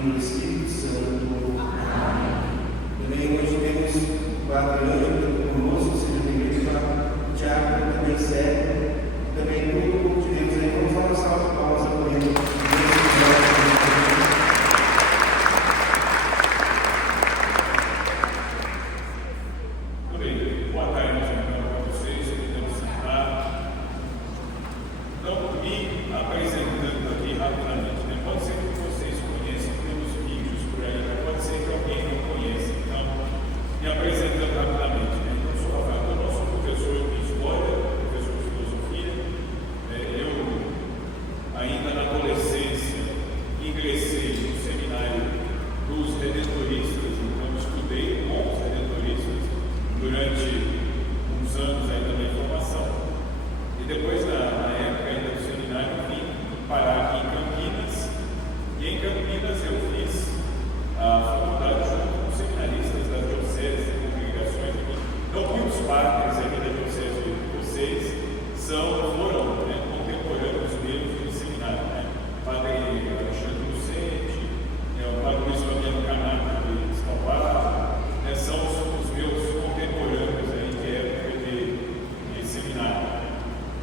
Filho e do Espírito Santo. Também hoje temos o Adriano conosco, seja bem-vindo para o Tiago, também serve, também todo o povo de Deus aí. Vamos dar uma salva de palmas a ele.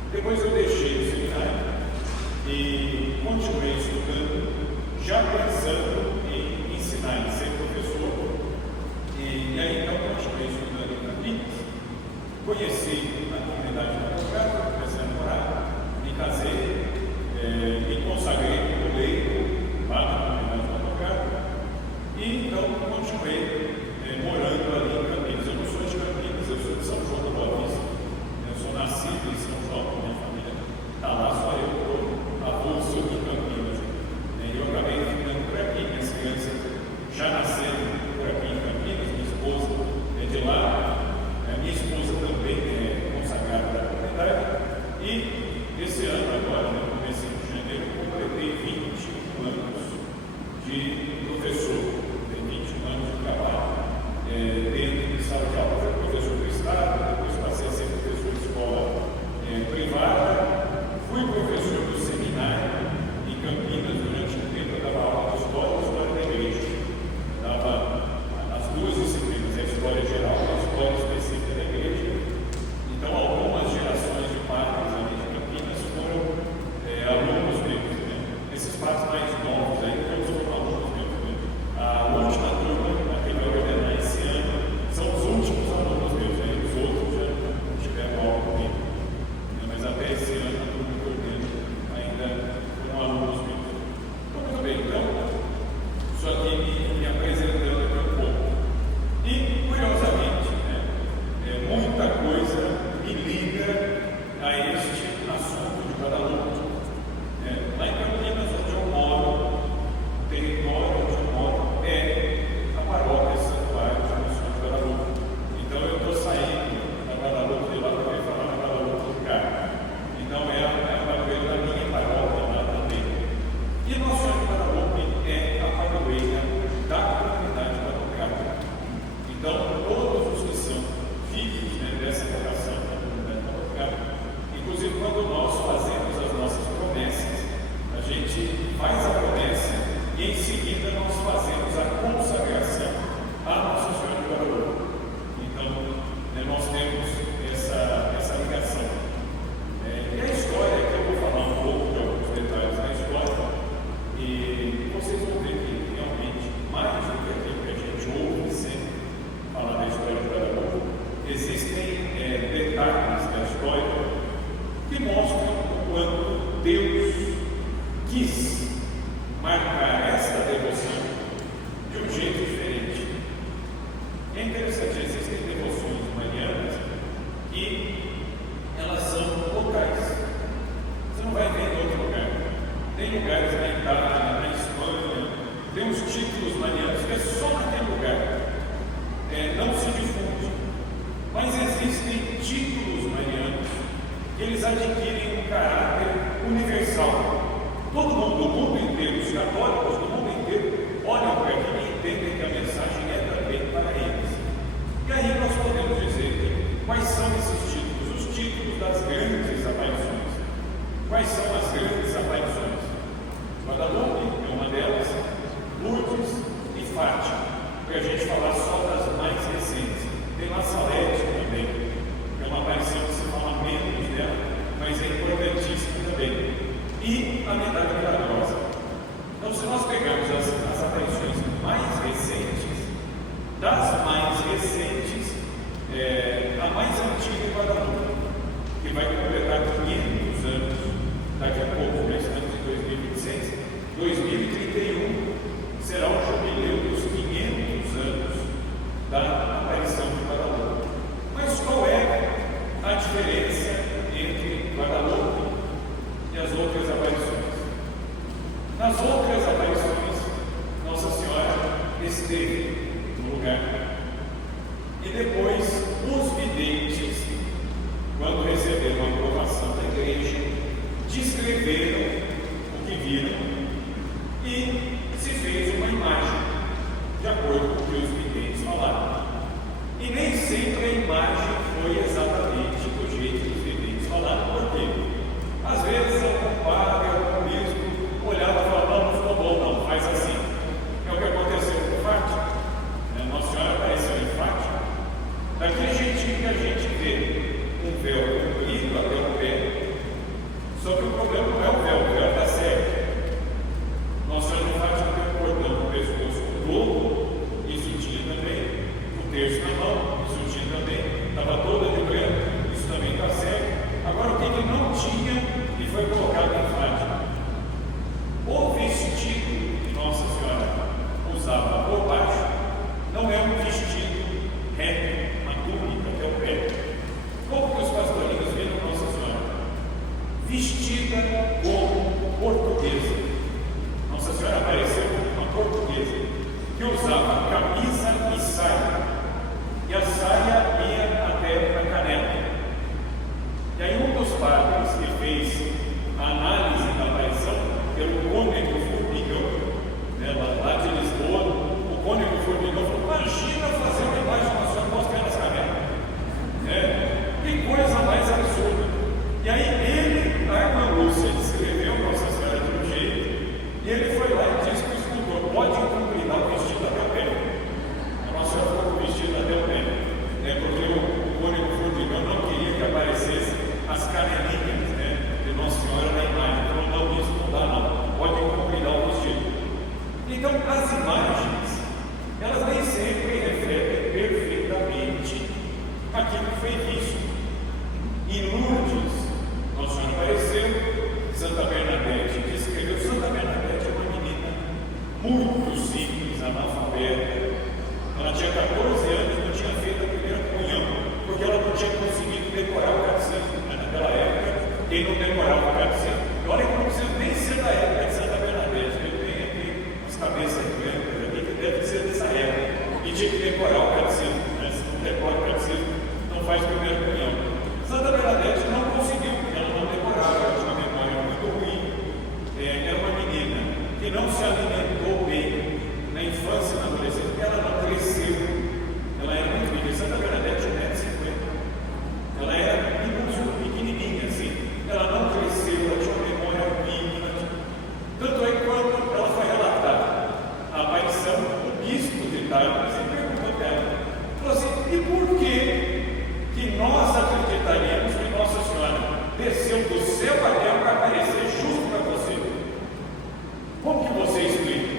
Depois eu deixei o seminário e continuei estudando, já pensando em ensinar, em ser professor. E aí então continuei estudando em Campinas, conheci a comunidade da Advogada, comecei a namorar, me casei, me consagrei como leigo lá na comunidade da Advogada e então continuei morando ali em Campinas. Eu não sou de Campinas, eu sou de São João da Boa Vista. Eu sou nascido em São João, minha família está lá, só eu estou avulso de Campinas. Eu acabei ficando por aqui, minhas crianças já nasceram por aqui em Campinas, minha esposa é de lá, minha esposa também é consagrada da comunidade. E esse ano agora, no começo de janeiro, eu completei 21 anos de professor, 21 anos de trabalho dentro de sala de aula. Fui professor do Estado, depois passei a ser professor de escola privada, fui professor do seminário em Campinas durante um tempo. Eu dava aula de história da igreja, dava as duas disciplinas, a história geral e a história específica da igreja. Então algumas gerações de padres ali de Campinas foram alunos meus, esses padres mais novos aí, todos foram alunos meus. A última turma, a que vai ordenar esse ano, são os últimos alunos meus, os outros já não tiveram aula comigo. Mas até esse ano, a turma que eu ordeno ainda foram alunos meus. Então, muito bem, então, isso aqui me apresentando aqui um pouco. E, curiosamente, muita coisa me liga a este assunto de Guadalupe. Lá em Campinas, onde eu moro, o território onde eu moro é a paróquia Santuário de Nossa Senhora de Guadalupe. Então eu estou saindo da Guadalupe de lá para vir falar da Guadalupe do cá. Então é a padroeira da minha paróquia lá também. E Nossa Senhora de Guadalupe é a padroeira da comunidade guadalupana. Então todos os que são filhos dessa vocação da comunidade guadalupana, inclusive quando nós fazemos as nossas promessas, a gente faz a promessa e em seguida nós fazemos a consagração à Nossa Senhora de Guadalupe. Então, nós temos essa ligação. E a história, que eu vou falar um pouco de alguns detalhes da história, e vocês vão ver que realmente, mais do que aquilo que a gente ouve sempre falar da história de Guadalupe, existem detalhes da história que mostram o quanto Deus quis marcar esta devoção de um jeito diferente. É interessante, existem devoções marianas e elas são locais. Você não vai ver em outro lugar. Tem lugares na Itália, na Espanha, tem uns títulos marianos que é só naquele lugar. Não se difunde. Mas existem títulos marianos que eles adquirem um caráter universal. Todo mundo, do mundo inteiro, os católicos do mundo inteiro, olham para aquilo e entendem que a mensagem é também para eles. E aí nós podemos dizer quais são esses títulos, os títulos das grandes aparições. Quais são as grandes aparições? Guadalupe é uma delas, Lourdes esteve no lugar. E depois, os videntes, quando receberam a aprovação da igreja, descreveram o que viram e se fez uma imagem, de acordo com o que os videntes falaram. E nem sempre a imagem foi exatamente do jeito que os videntes falaram. Por quê? Às vezes algum padre, algum bispo olhava e falava: não ficou bom, não, faz assim. É o que aconteceu com Fátima. Nossa Senhora apareceu em Fátima, daquele jeitinho que a gente vê, um véu comprido até o pé. Só que o problema não é o véu está certo. Nossa Senhora de Fátima tem um cordão no pescoço todo, isso tinha também, o terço na mão, isso tinha também, estava toda de branco, isso também está certo. Agora, o que ele não tinha e foi colocado em Fátima? O vestido que Nossa Senhora usava por baixo não é um vestido reto, uma túnica até o pé. Como que os pastorinhos viram Nossa Senhora? Vestida como portuguesa. Nossa Senhora apareceu como uma portuguesa que usava camisa e saia. E a saia ia até a canela. E aí um dos padres que fez a análise da aparição pelo cônego Formigão, lá de Lisboa, o cônego Formigão falou: imagina fazer uma imagem de Nossa Senhora com as pernas canelas. Que coisa mais absurda. E aí ele, a irmã Lúcia, descreveu Nossa Senhora de um jeito, e ele foi lá e disse que o escultor pode combinar o vestido até o pé. A Nossa Senhora ficou com o vestido até o pé, porque o cônego Formigão não queria que aparecesse as canelinhas de Nossa Senhora na imagem. Então, não, isso não dá, não. Pode combinar o vestido. Então, as imagens, elas nem sempre refletem perfeitamente aquilo que foi visto. Em Lourdes, Nossa Senhora apareceu, Santa Bernadette descreveu. Santa Bernadette é uma menina muito simples, analfabeta. Ela tinha 14 anos e não tinha feito a primeira comunhão, porque ela não tinha conseguido decorar o catecismo. Naquela época, quem não decorava o catecismo, e olha que não precisa nem ser da época de Santa Bernadette, eu tenho aqui as cabeças aqui que deve ser dessa época, e tinha que decorar o catecismo. Se não decora o catecismo, não faz primeira comunhão. Santa Bernadette não conseguiu, porque ela não decorava, ela tinha uma memória muito ruim. Era uma menina que não se alimentou bem na infância e na adolescência, porque ela não cresceu. Ela era muito pequena. Santa Bernadette tinha 1,50 m. Ela era minúscula, pequenininha assim. Ela não cresceu, ela tinha uma memória mínima. Tanto é que quando ela foi relatada a aparição, o bispo de Tarbes perguntou para ela, falou assim: e por que nós acreditaríamos que Nossa Senhora desceu do céu à terra para aparecer justo para você? Como que você explica?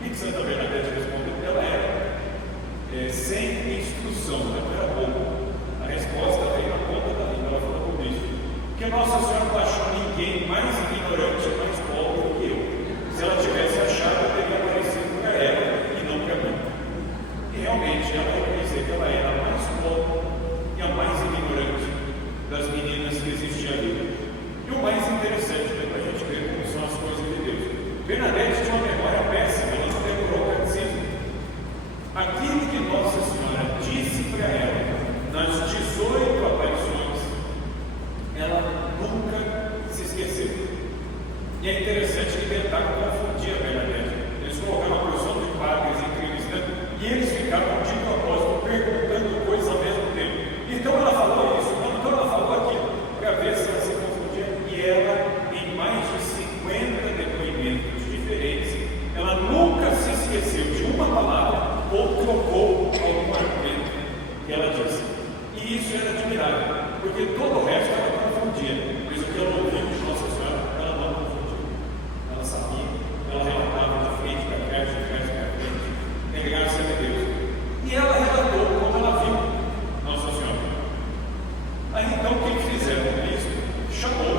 O que Santa Bernadette respondeu? Ela era sem instrução, não era boa. A resposta veio na ponta da língua. Ela falou com o bispo: porque Nossa Senhora não achou ninguém mais ignorante, mais pobre do que eu. Se ela tivesse achado, eu teria aparecido para ela e não para mim. E realmente ela reconheceu que ela era a mais pobre e a mais ignorante das meninas que existiam ali. E o mais interessante, para a gente ver como são as coisas de Deus, Bernadette tinha uma memória péssima, ela não decorou o catecismo. Aquilo que Nossa Senhora disse para ela nas 18 aparições, ela nunca se esqueceu. E é interessante que tentaram confundir a Bernadette. Eles colocaram uma porção de padres em cristãos e eles ficavam de propósito perguntando coisas ao mesmo tempo. Então ela falou isso, então ela falou aquilo, para ver se ela se confundia. E ela, em mais de 50 depoimentos diferentes, ela nunca se esqueceu de uma palavra ou trocou algum argumento que ela disse. E isso era admirável, porque todo o resto ela confundia, mas o que ela ouviu de Nossa Senhora, ela não confundia. Ela sabia, ela relatava da frente para trás, de trás para frente, em graça de Deus. E ela relatou como ela viu Nossa Senhora. Aí então o que eles fizeram com isso? Chamou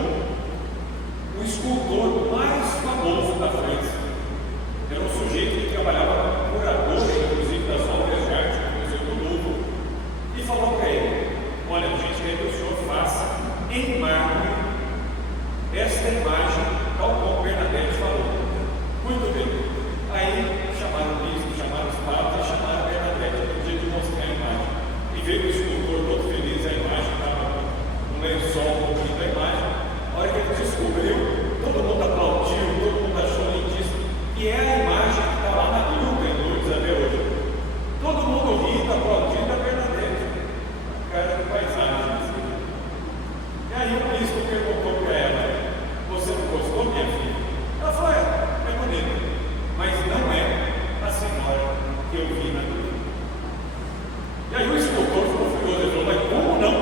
o escultor mais famoso da França. Era um sujeito que trabalhava como curador, inclusive, das obras de arte do Museu do Louvre, e falou para ele: olha, a gente quer que o senhor faça em mármore Todo mundo rindo, aplaudindo a Bernadette, cara de paisagem. Assim. E aí o bispo perguntou para ela: você não gostou, minha filha? Ela falou: é bonito, mas não é a senhora que eu vi na vida. E aí o escultor ficou furioso, ele falou: mas como não?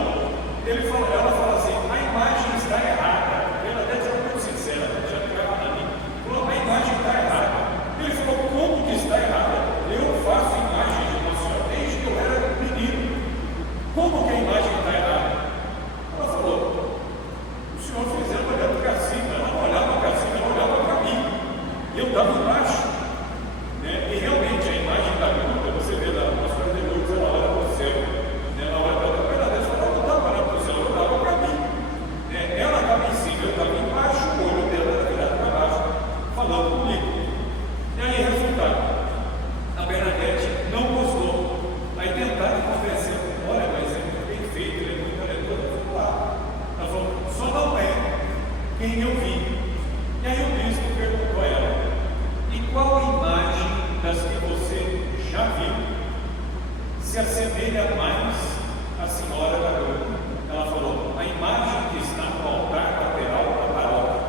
Ela falou assim: a imagem está errada. Ela deve ser muito sincera, não tinha pegado na mim. Falou: a imagem está errada. Ele falou: como que está errada? Eu faço imagem de uma senhora desde que eu era menino. Como que a imagem está errada? Ela falou: o senhor fez ela olhando para cima. Ela não olhava para cima, ela olhava para mim. E eu estava embaixo. E realmente a imagem da gruta, você vê lá, a senhora de Lourdes, ela olha para o céu. Ela olha para a Bernadette, ela não estava olhando para o céu, ela olhava para mim. Ela estava em cima, eu estava embaixo, o olho dela era virado para baixo, falando comigo. E aí, resultado, a Bernadette não gostou. Aí tentaram convencer: olha, mas é muito bem feito, ele é muito talentoso. Ela falou: só não é quem eu vi. E aí o bispo perguntou a ela: e qual imagem das que você já viu se assemelha mais à senhora da gruta? Ela falou: a imagem que está no altar lateral da paróquia.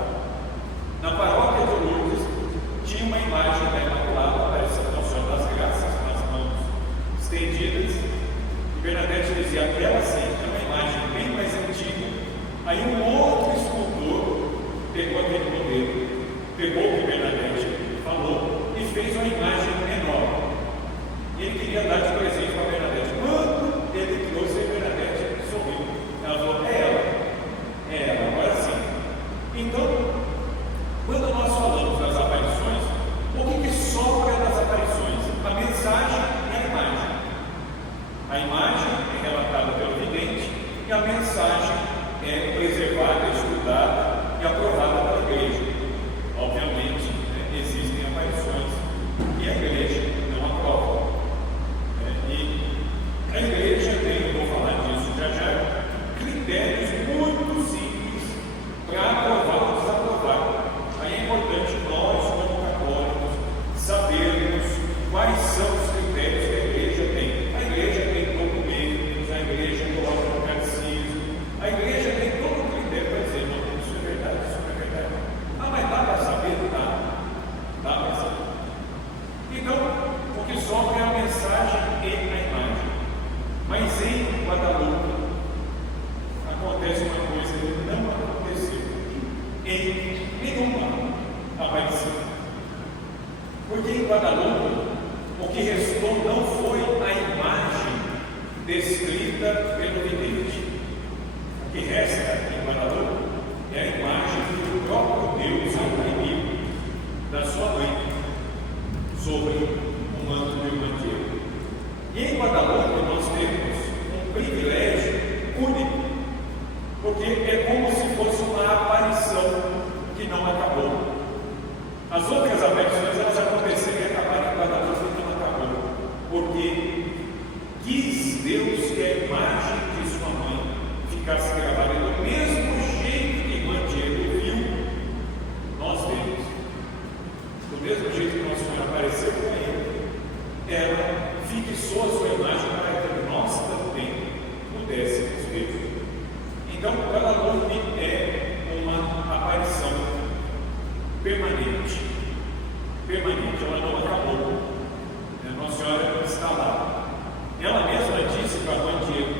Na paróquia de Lourdes tinha uma imagem da Imaculada, apareceu no Senhor das Graças, com as mãos estendidas. E Bernadette dizia: aquela sim, é uma imagem bem mais antiga. Aí um outro escultor pegou aquele modelo, pegou o que Bernadette falou e fez uma imagem menor. E ele queria dar de presente para a Bernadette. Quando ele trouxe a Bernadette, sorriu. Ela falou: é ela, agora sim. Então, quando nós falamos das aparições, o que sobra das aparições? A mensagem e a imagem. A imagem é relatada pelo vidente e a mensagem é preservada, estudada e aprovada pela igreja. Obviamente, existem aparições e a igreja não aprova. E a igreja tem, eu vou falar disso já, critérios muito simples para aprovar ou desaprovar. Aí é importante nós, como católicos, sabermos quais são os critérios que a igreja tem. A igreja tem documentos, a igreja coloca no catecismo, a igreja tem todo o critério para dizer: não, isso é verdade, isso não é verdade. Mas dá para saber? Dá para saber. Então, o que sobra é a mensagem e a imagem. Mas em Guadalupe acontece uma coisa que não aconteceu em nenhuma aparição. Porque em Guadalupe o que restou não foi a imagem descrita pelo vidente. O que resta em Guadalupe é a imagem que o próprio Deus imprimiu da sua mãe sobre um manto de mantido. E em Guadalupe nós temos um privilégio único, porque é como se fosse uma aparição que não acabou. As outras aparições elas aconteceram e acabaram em Guadalupe e não acabou, porque quis Deus que a imagem de sua mãe ficasse gravada do mesmo jeito que Mantiero viu, nós vemos. Do mesmo jeito que nosso Senhor apareceu para ele, ela fixou a sua imagem para que nós também pudéssemos ver. Então, Guadalupe é uma aparição permanente. Ela não acabou. Nossa Senhora está lá. Ela mesma disse para Mantiero: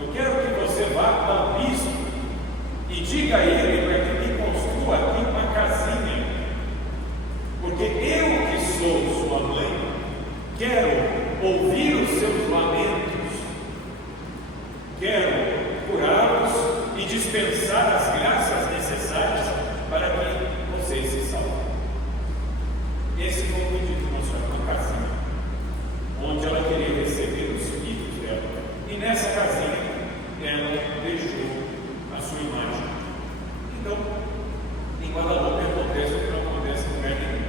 eu quero que você vá ao bispo e diga a ele para que me construa aqui uma casinha, porque eu que sou sua mãe quero ouvir os seus lamentos, quero curá-los e dispensar as graças necessárias para que vocês se salvem. Esse foi o pedido de Nossa Senhora, uma casinha, onde ela queria receber os filhos dela. E nessa casinha, ela deixou a sua imagem. Então, em Guadalupe acontece o que não acontece em lugar nenhum.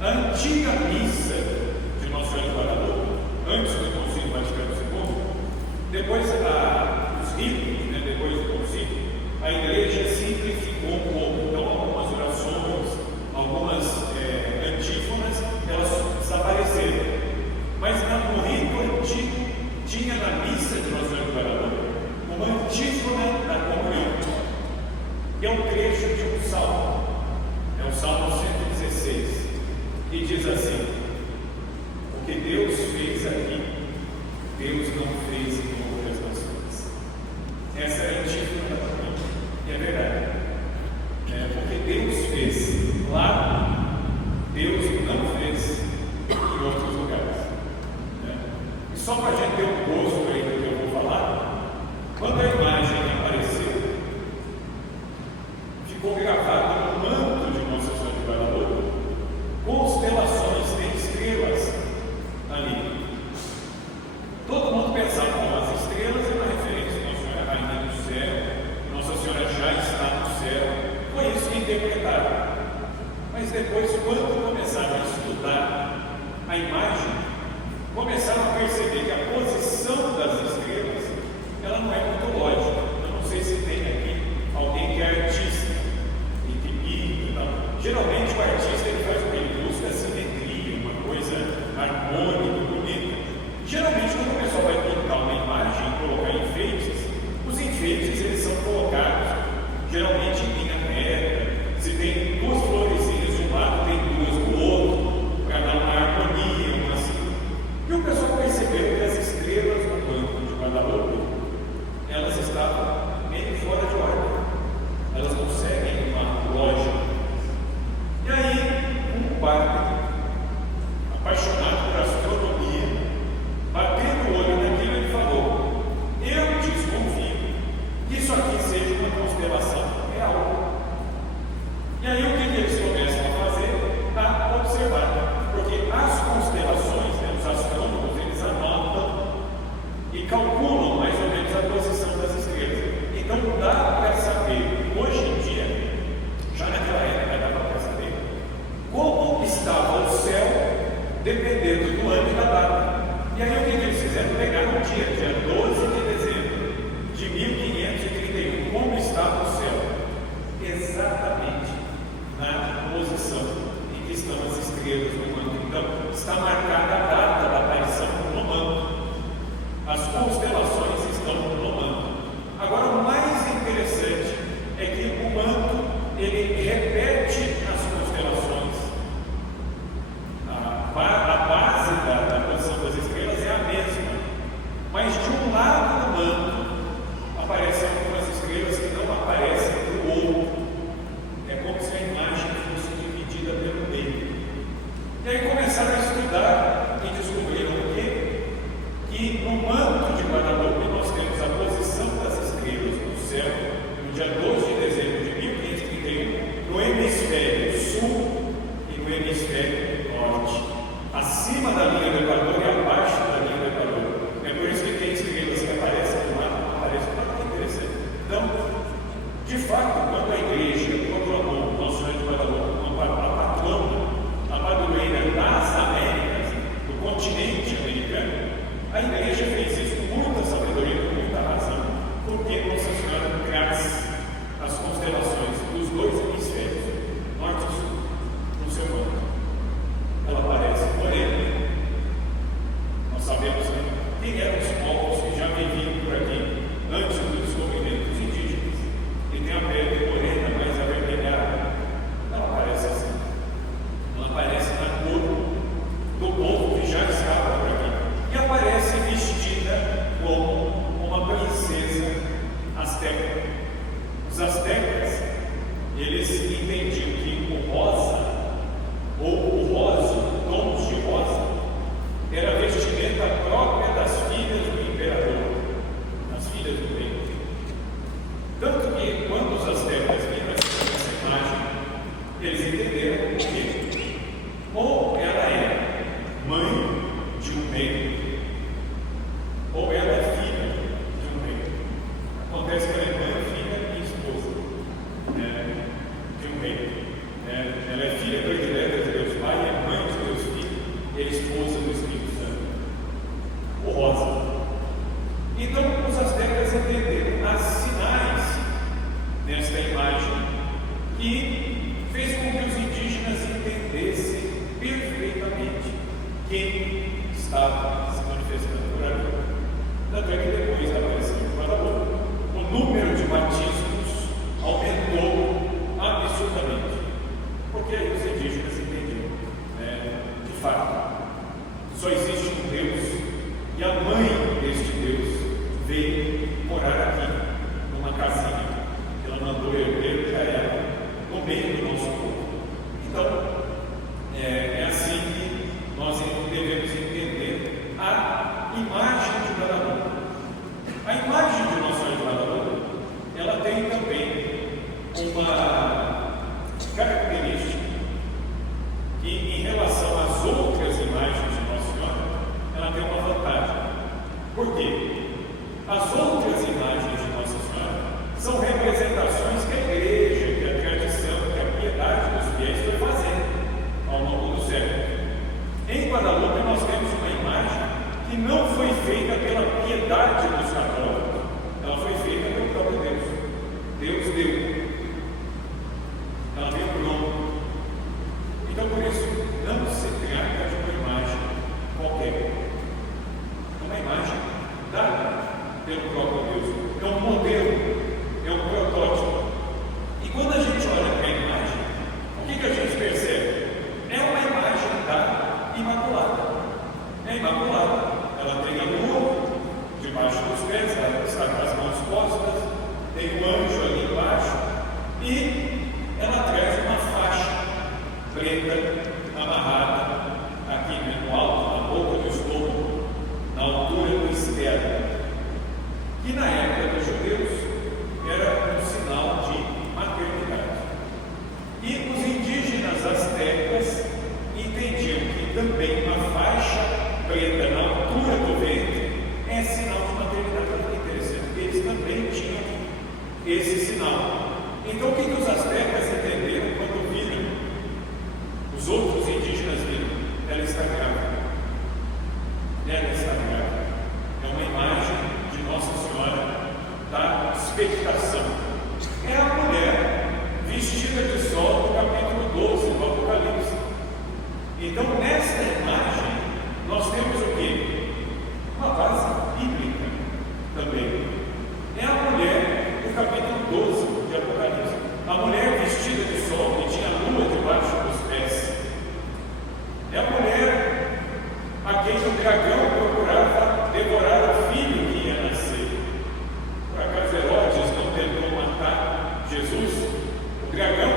A antiga missa de Nossa Senhora de Guadalupe, antes do Concílio Vaticano II, depois os ritos, depois do concílio, a igreja simplificou um pouco. Então, algumas orações, algumas antífonas, elas desapareceram. Mas E aí o que eles fizeram? Pegaram o dia 12 de dezembro de 1531, como estava o céu, exatamente na posição em que estão as estrelas no manto. Então, está marcada a data da aparição no manto. As constelações estão no manto. Agora, o mais interessante é que o manto, ele repete as constelações. A base da posição das estrelas é a mesma, mas de um lado do manto aparecem algumas estrelas que não aparecem do outro. É como se a imagem fosse dividida pelo meio. E aí começaram a estudar e descobriram o quê? Que no manto de Guadalupe nós temos a posição das estrelas no céu no dia 12 de dezembro de 1531, no hemisfério sul e no hemisfério norte, acima da linha do Equador e abaixo da linha do Equador. É por isso que tem estrelas que aparecem de um lado, não aparecem do outro. É interessante. Então, de fato, quando a igreja proclamou Nossa Senhora de Guadalupe como a patrona, a padroeira das Américas, do continente americano, a igreja fez isso com muita sabedoria, com muita razão, porque Nossa Senhora traz as constelações dos dois hemisférios, norte e sul, no seu manto. Ela aparece morena. Nós sabemos quem eram os povos que já viviam por aqui antes do descobrimento dos indígenas. E tem a pele morena, mais avermelhada. Ela aparece assim. Ela aparece na cor do povo que já estava por aqui. E aparece vestida como uma princesa asteca. Os astecas, eles entendiam que o rosa, ou o rosa, tons de rosa, era a vestimenta própria das filhas do imperador, das filhas do rei. Tanto que, quando os astecas viram essa imagem, eles entenderam que ou ela é mãe de um rei, ou ela é filha de um rei. Acontece que ela é mãe, filha e esposa de um rei. Ela é filha predileta de Deus Pai, é mãe de Deus Filho, e é esposa do Espírito Santo. O rosa. Então, os astecas entenderam as sinais nesta imagem e fez com que os indígenas entendessem perfeitamente quem estava se manifestando por ali. Tanto é que depois da aparição de Guadalupe, o número de batismos aumentou absurdamente, porque aí os indígenas entendiam, de fato, só existe um Deus e a mãe deste Deus veio morar aqui, numa casinha que ela mandou erguer para ela, no meio do nosso povo. Então, é assim que nós devemos entender a imagem de Guadalupe. A imagem de Nossa Senhora de Guadalupe, ela tem também uma característica que, em relação às outras imagens de Nossa Senhora, ela tem uma vantagem. Por quê? As outras imagens de Nossa Senhora são representações que a igreja, que a tradição, que a piedade dos fiéis foi fazendo ao longo do século. Em Guadalupe nós temos uma imagem que não foi feita pela piedade dos católicos, ela foi feita pelo próprio Deus. Deus deu. Ela veio pronta. Então, por isso, não se trata de uma imagem qualquer. É uma imagem dada pelo próprio Deus. É um modelo, é um protótipo. E quando a gente olha para a imagem, o que a gente percebe? É uma imagem da Imaculada. É Imaculada. Ela tem a lua debaixo dos pés, ela está com as mãos postas, tem um anjo ali embaixo e ela traz uma faixa preta amarrada aqui no alto, na boca do estômago, na altura do externo, que na época dos judeus era um sinal de maternidade. E os indígenas astecas entendiam que também uma faixa preta na altura do ventre é sinal de maternidade. Olha que interessante, porque eles também tinham esse sinal. Então, o que os astecas entenderam quando viram? Os outros indígenas viram, ela está grávida. Ela está expectação. É a mulher vestida de sol do capítulo 12 do Apocalipse. Então, nesta imagem, nós temos o quê? Uma base bíblica também. É a mulher do capítulo 12 de Apocalipse. A mulher vestida de sol, que tinha a lua debaixo dos pés. É a mulher a quem o dragão procurava devorar o filho que ia nascer. Por acaso Herodes não tentou matar Jesus? O dragão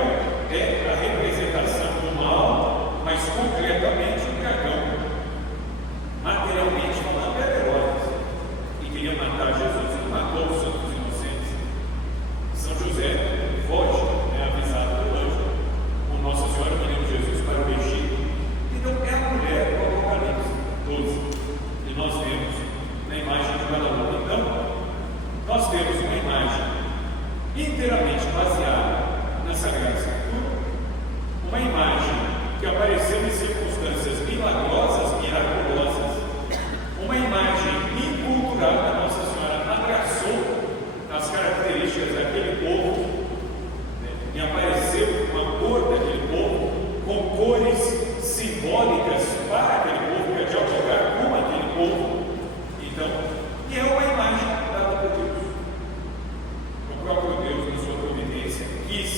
é a representação do mal, mas concretamente o dragão, materialmente falando, era Herodes, e queria matar Jesus e matou os santos inocentes. São José foge, é avisado pelo anjo, com Nossa Senhora mandando Jesus para o Egito. Então é a mulher do Apocalipse 12, que nós temos na imagem de Guadalupe. Então, nós temos uma imagem inteiramente baseada na Sagrada Escritura, uma imagem que apareceu em circunstâncias milagrosas, miraculosas, uma imagem incultural que Nossa Senhora abraçou as características daquele povo, né, e apareceu uma cor daquele povo, com cores simbólicas para aquele povo, para dialogar com aquele povo. Então, e é uma imagem dada por Deus. O próprio Deus, na sua providência, quis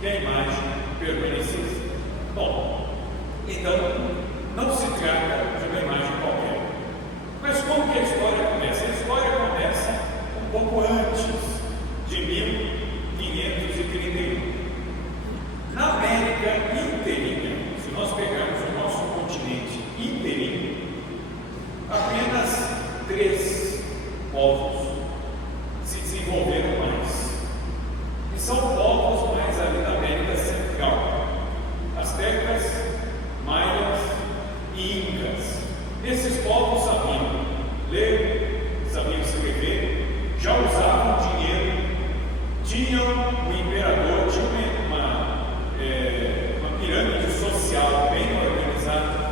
que a imagem permanecesse. Bom, então, não se trata de uma imagem qualquer. Mas como que a história começa? A história começa um pouco antes de 1531. Na América inteirinha, se nós pegarmos o nosso continente inteirinho, apenas 3 povos se desenvolveram mais. E são povos mais ali da América Central: astecas, maias e incas. Esses povos sabiam ler, sabiam escrever, já usavam dinheiro, tinham um imperador, tinha uma pirâmide social bem organizada,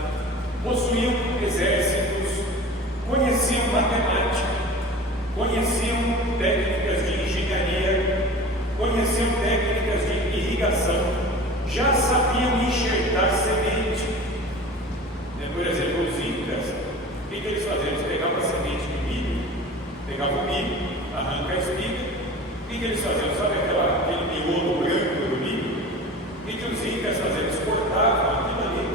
possuíam exércitos, conheciam matemática, conheciam técnicas de engenharia, conheciam técnicas de irrigação, já sabiam enxertar semente. Por exemplo, os incas, o que eles faziam? Eles pegavam a semente de milho, pegavam o milho, arrancam a espiga. O que eles faziam? Sabe aquele miolo branco do milho? O que os incas faziam? Eles cortavam aquilo ali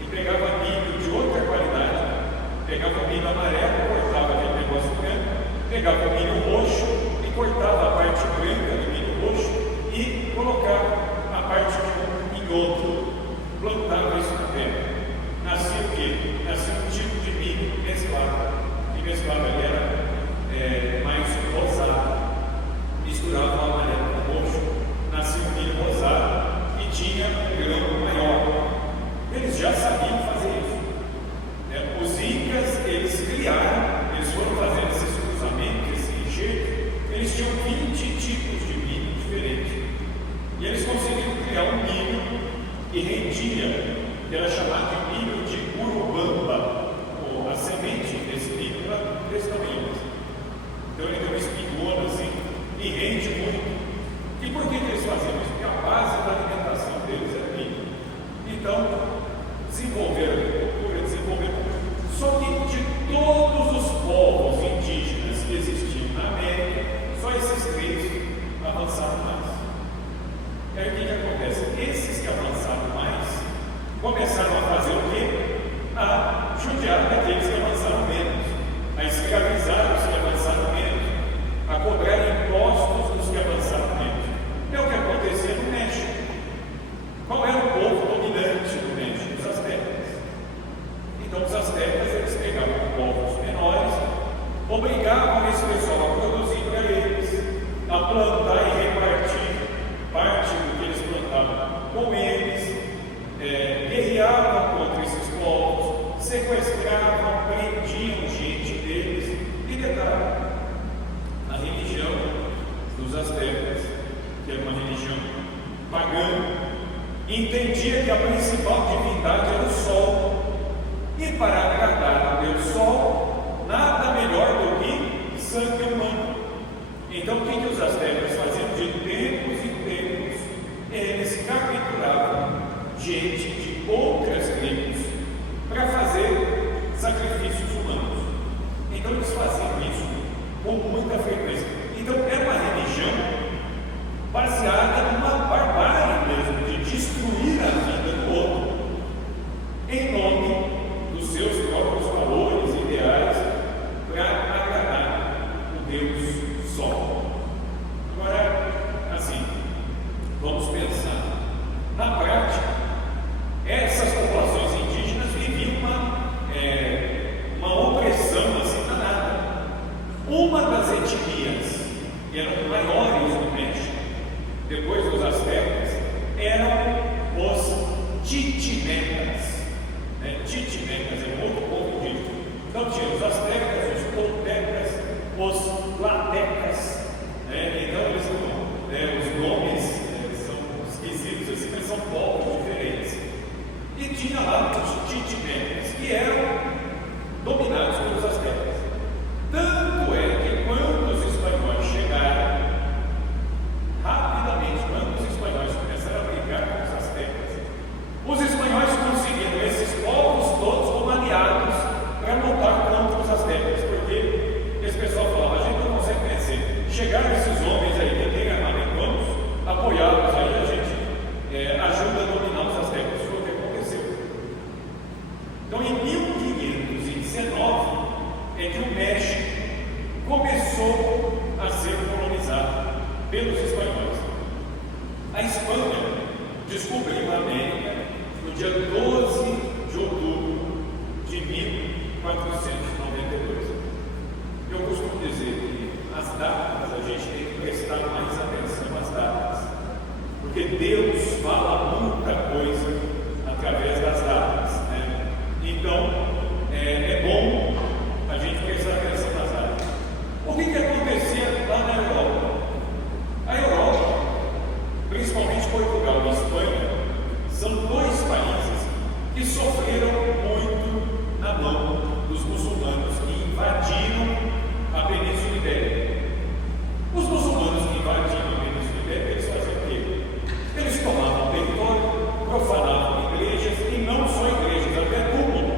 e pegavam milho de outra qualidade, pegavam milho amarelo, cortava aquele negócio branco, pegava o milho roxo e cortava a parte branca do milho roxo e colocava a parte em outro, plantava isso na terra. Nascia o quê? Nascia um tipo de milho mesclado, e mesclado ali era mais rosado, misturava o amarelo com o roxo, nascia um milho rosado e tinha um grão maior. Eles já sabiam fazer isso. Os incas, eles criaram, eles foram fazendo esses cruzamentos, esse enxerto, eles tinham 20 tipos de milho diferentes. E eles conseguiram criar um milho que rendia, que era chamado de milho de urubamba, ou a semente desse milho era desse tamanho. Então ele tem uma espigona assim, e rende muito. E por que eles faziam isso? Porque a base da alimentação deles era milho. Então, desenvolveram agricultura, desenvolveram. Só que de todos os povos indígenas que existiam na América, só esses 3 avançaram mais. E aí o que acontece? Esses que avançaram mais começaram a fazer o quê? A judiar daqueles que avançaram menos, a escravizar os que avançaram menos, a cobrar impostos dos que avançaram menos. É o que acontecia no México. Qual era o povo dominante do México? Os astecas. Então os astecas, eles pegavam povos menores, obrigavam esse pessoal a produzir para eles, a plantar e repartir parte do que eles plantavam com eles, guerreavam contra esses em nome dos seus próprios valores, ideais, para agradar o Deus só. Agora, assim, vamos pensar. Na prática, essas populações indígenas viviam uma opressão assim danada. Uma das etnias que eram maiores no México, depois dos astecas, eram os chichimecas. Chichimecas é um outro povo indígena. Então tinha os astecas, os toltecas, os tlatecas. Então eles os nomes são esquisitos assim, mas são povos diferentes. E tinha lá os chichimecas, que eram dominados pelos astecas. Tanto é que quando os espanhóis chegaram, rapidamente, quando os espanhóis começaram a brigar com os astecas, os espanhóis conseguiram esses povos todos como aliados para lutar contra os astecas, porque esse pessoal falava: a gente não consegue vencer. Chegaram esses homens aí que têm americanos, apoiados aí, a gente ajuda a dominar os astecas. Foi o que aconteceu. Então, em 1519 é que o México começou a ser colonizado pelos espanhóis. A Espanha descobriu a América no dia 12 de outubro de 1492. Eu costumo dizer que as datas, a gente tem que prestar mais atenção às datas, porque Deus fala muita coisa através das datas, né? Então, é bom a gente prestar atenção nas datas. O que acontecia lá na Europa? A Europa, principalmente Portugal e Espanha, são dois países que sofreram muito na mão dos muçulmanos que invadiram a Península Ibérica. Os muçulmanos que invadiram a Península Ibérica, eles faziam o quê? Eles tomavam território, profanavam igrejas, e não só igrejas, até túmulos.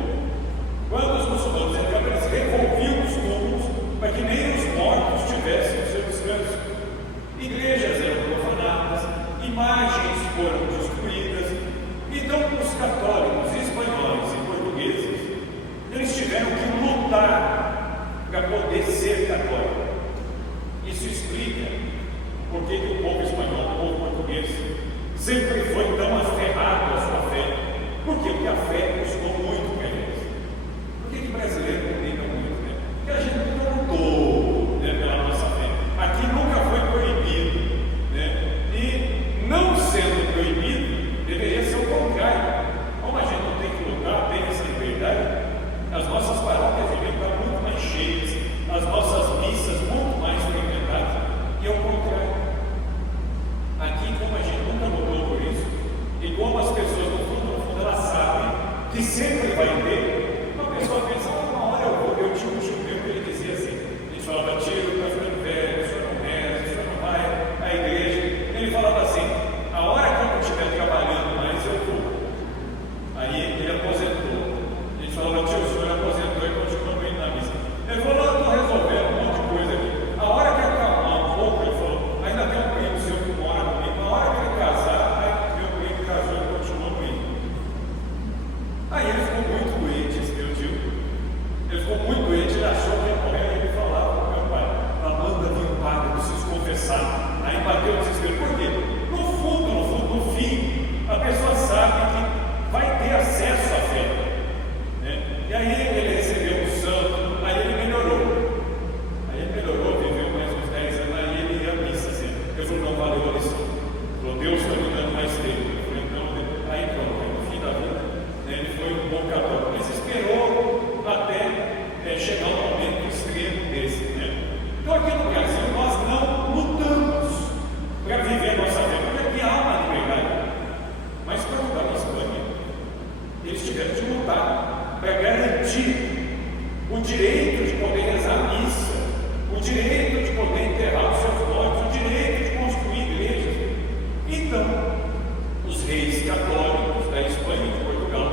Quando os muçulmanos entravam, eles revolviam os túmulos para que nem os mortos tivessem o seu descanso. Igrejas eram profanadas, imagens foram destruídas. Então, os católicos espanhóis e portugueses, eles tiveram que lutar para poder ser católico. Isso explica por que o povo espanhol, o povo português, sempre foi tão aferrado à sua fé. Por quê? Porque a fé custou muito para eles. Por que brasileiro não liga muito, né? Porque a gente nunca lutou, né, pela nossa fé. Aqui nunca foi proibido, né? E não sendo proibido, deveria ser o contrário. Como a gente não tem que lutar, tem essa liberdade, as nossas paróquias deveriam estar muito mais cheias, as nossas missas muito mais frequentadas, e ao contrário. Aqui, como a gente nunca lutou por isso, e como as pessoas no fundo elas sabem que sempre vai ter, uma pessoa pensa: uma hora eu tinha um tio meu que ele dizia assim, a gente falava: tio, está ficando velho, o senhor não reza, o senhor não vai à igreja. Ele falava assim: a hora que eu não estiver trabalhando mais, eu vou. Aí ele aposentou. A gente falava: tio, o senhor aposentou e continua indo na missa. Ele falou: eu estou resolvendo um monte de coisa aqui. A hora que acalmar um pouco, ele falou: ainda tem um primo seu que mora comigo. A hora que ele casar, aí meu primo casou e continuou indo. Aí ele ficou muito doente, esse meu tio. Ele ficou muito doente, ele achou que ia morrer. Ele falava para o meu pai: Amanda, vem o padre, eu preciso confessar. Aí bateu o desespero. Por quê? No fundo, no fim, a pessoa sabe que vai ter acesso à fé, né? E aí ele recebeu o santo, aí ele melhorou. Viveu mais uns 10 anos, aí ele ia à missa assim. Ele falou: não valeu a lição. Ele falou: Deus está me dando mais tempo. Eu falei: então, aí pronto, no fim da vida, né, ele foi um bom católico, mas esperou até chegar um momento extremo desse, né? Então aqui no Brasil nós não lutamos para viver a nossa fé, porque aqui há uma liberdade. Mas Portugal e Espanha, eles tiveram de lutar para garantir o direito de poder rezar a missa, o direito de poder enterrar os seus mortos, o direito de construir igrejas. Então, os reis católicos da Espanha e de Portugal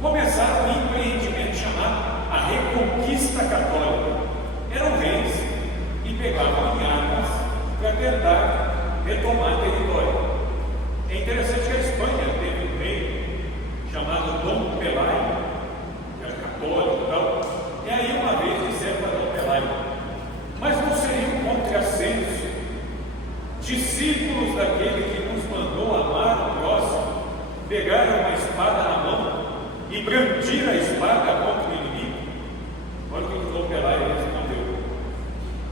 começaram um empreendimento chamado a Reconquista Católica. Eram reis que pegavam em armas para tentar retomar território. É interessante que a Espanha teve um rei chamado Dom Pelayo, que era católico e tal. E aí uma vez disseram para Dom Pelayo: mas não seria um contrassenso discípulos daquele que nos mandou amar o próximo pegaram uma espada na mão e brandir a espada contra o inimigo? Olha o que o Dom Pelayo respondeu.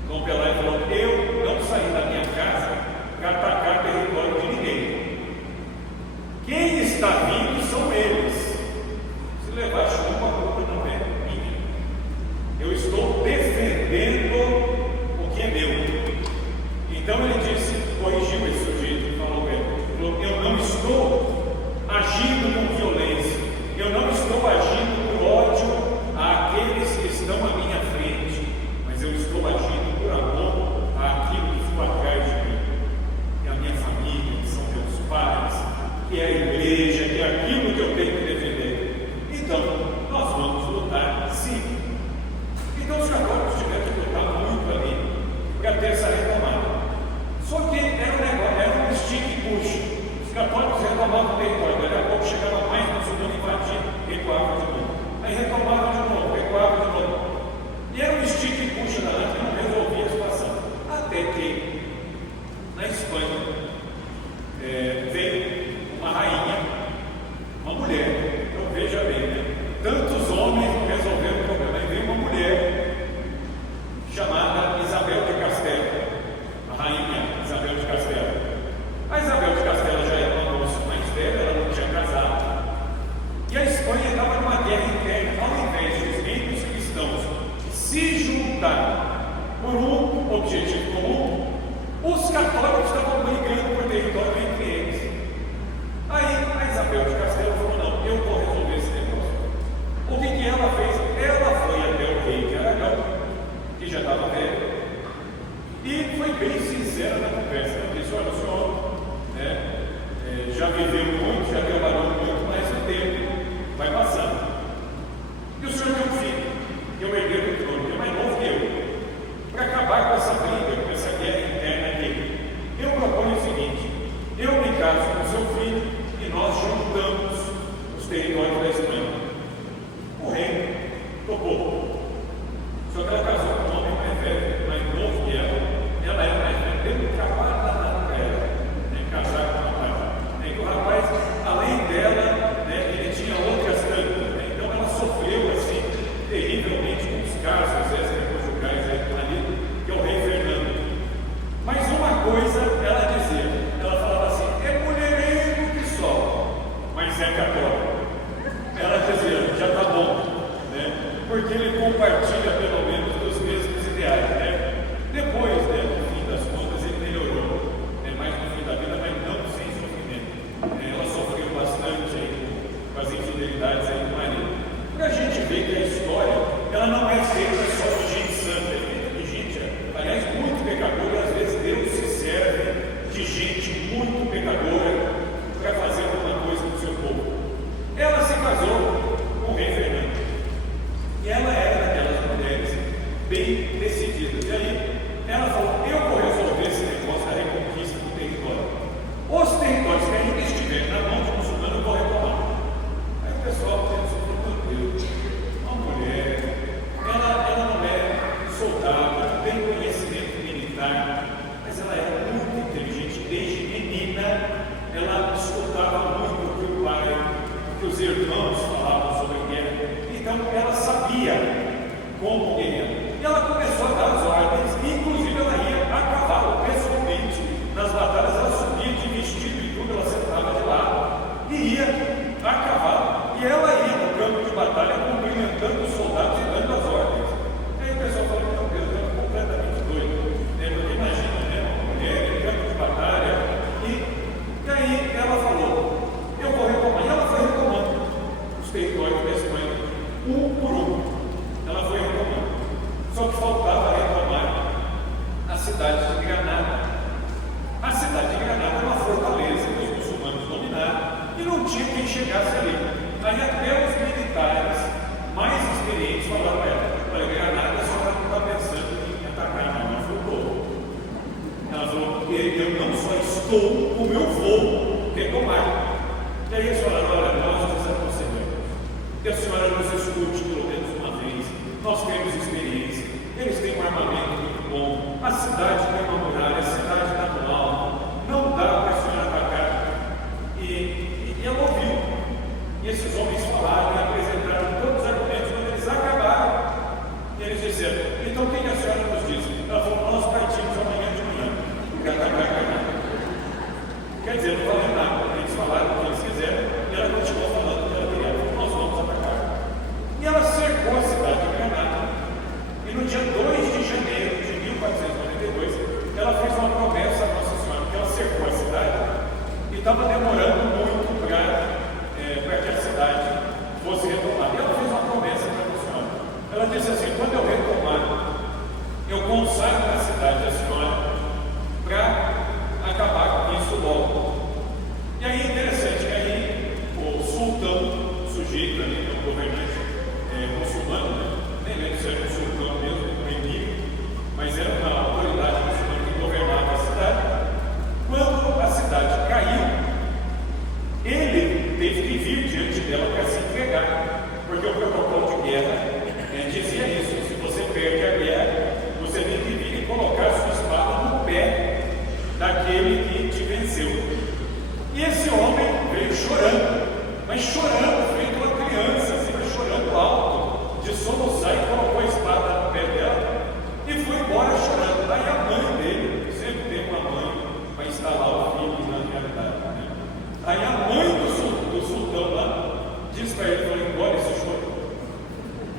Dom Pelayo falou: eu não saí da minha casa para atacar território de ninguém. Quem está vindo são eles. Se levar chuva, a culpa não é minha. Eu estou defendendo o que é meu. Então ele disse, corrigiu esse sujeito e falou: eu não estou agindo com violência, eu não estou agindo por ódio àqueles que estão à minha frente, mas eu estou agindo por amor àquilo que ficou atrás de mim, que é a minha família, que são meus pais, que é a igreja, que é aquilo que eu tenho que defender. Então, nós vamos lutar sim. Então os católicos tiveram que lutar muito ali para ter essa retomada. Só que era um negócio, era um stick push. Os católicos retomavam o território, daqui a pouco chegavam mais muçulmanos, invadiam, recuavam de novo. Aí retomavam de novo, recuavam de novo. E era um stick push na que não resolvia a situação. Até que, na Espanha, veio uma rainha, uma mulher. Então veja bem, né? Tantos homens não resolveram o problema. Aí veio uma mulher chamada Isabel de Castela, a rainha Isabel de Castela. A Isabel de Castela já era uma moça mais velha, ela não tinha casado. E a Espanha estava numa guerra interna. Ao invés dos reinos cristãos se juntarem por um objetivo comum, os católicos estavam brigando por território entre eles. Aí a Isabel de Castela falou: não, eu vou resolver esse negócio. O que ela fez? Ela foi até o rei de Aragão, que já estava velho, e foi bem sincera na conversa. Ela disse: olha, o senhor já viveu muito, já trabalhou muito, mas o tempo vai passando. E o senhor tem um filho, que é o herdeiro do trono, que é mais novo que eu. Para acabar com essa briga, com essa guerra interna aqui, eu proponho o seguinte: eu me caso com seu filho e nós juntamos os territórios da Espanha. O rei topou. Só que ela casou com um homem mais velho, mais novo que ela era mais velha, teve um trabalho danado para ela, casar com o rapaz. E o rapaz, além dela, ele tinha outras tantas, então ela sofreu assim, terrivelmente com os casos extraconjugais ali, que é o rei Fernando. Mas uma coisa ela dizia, ela falava assim: é mulherengo que só, mas é católico. Ela dizia: já está bom, porque ele compartilha pelo menos dos mesmos ideais. Depois, no fim das contas, ele melhorou, mais no fim da vida, mas não sem sofrimento. Ela sofreu bastante com as infidelidades do marido. Para a gente ver que a história ela não é feita só de gente santa, é feita de gente, aliás, muito pecadora. Às vezes Deus se serve de gente muito pecadora para fazer alguma coisa no seu povo. Ela se casou com o rei Fernando e ela era daquelas mulheres bem decididas. E aí ela falou: eu vou resolver esse negócio da reconquista do território. Os territórios que ainda estiverem na mão de muçulmano, eu vou retomar. Aí o pessoal pensou: meu Deus, uma mulher, ela não é soldado, não tem conhecimento militar, mas ela era muito inteligente. Desde menina, ela escutava muito o que o pai, que os irmãos falavam sobre guerra. Então ela sabia como guerrear. E ela começou a dar as ordens, inclusive ela ia a cavalo, pessoalmente. Nas batalhas ela subia de vestido e tudo, ela sentava de lado e ia a cavalo. E ela ia no campo de batalha cumprimentando os soldados e dando as ordens. Aí o pessoal falou: meu Deus, ela é completamente doida. Porque imagina, uma mulher em campo de batalha. E aí ela falou: eu vou retomar. E ela foi retomando os territórios da Espanha, um por um. Ela foi retomando. Só que faltava retomar a cidade de Granada. A cidade de Granada era uma fortaleza que os muçulmanos dominaram e não tinha quem chegasse ali. Aí até os militares mais experientes falaram para ela: olha, Granada só não está pensando em atacar, não. Ela falou: ela falou: porque eu não só estou, como eu vou retomar. E aí eles falaram: olha, nós desaconselhamos que a senhora nos escute pelo menos uma vez. Nós temos experiência, eles têm um armamento muito bom, a cidade tem uma muralha, a cidade está no alto, não dá para a senhora atacar. E ela ouviu, e esses homens falaram e apresentaram todos os argumentos, quando eles acabaram, e eles disseram: então o que a senhora nos diz? Ela falou: nós partimos amanhã de manhã para atacar Canaã. Quer dizer, não falei nada, eles falaram o que eles fizeram, e ela continuou falando que ela queria: nós vamos atacar. E ela cercou a cidade de Canaã, e no dia 2 de janeiro de 1492, ela fez uma promessa à Nossa Senhora, que ela cercou a cidade, e estava demorando muito para que a cidade fosse retomada. E ela fez uma promessa para a Nossa Senhora. Ela disse assim: quando eu retomar, eu consagro a cidade da senhora para acabar com isso logo. E aí é interessante que aí o sultão, sujeito ali, o governante muçulmano, né? Nem lembro se era um sultão mesmo, um emir, mas era uma autoridade muçulmana que governava a cidade. Quando a cidade caiu, ele teve que vir diante dela para se entregar, porque o protocolo de guerra dizia isso: se você perde a guerra, você tem que vir e colocar sua espada no pé daquele que te venceu. E esse homem veio chorando, mas chorando feito uma criança, assim, mas chorando alto, de soluçar, e colocou a espada no pé dela e foi embora chorando. Aí a mãe dele, sempre tem uma mãe para instalar o filho na realidade, né? Aí a mãe do sultão lá disse para ele: falou, embora esse choro,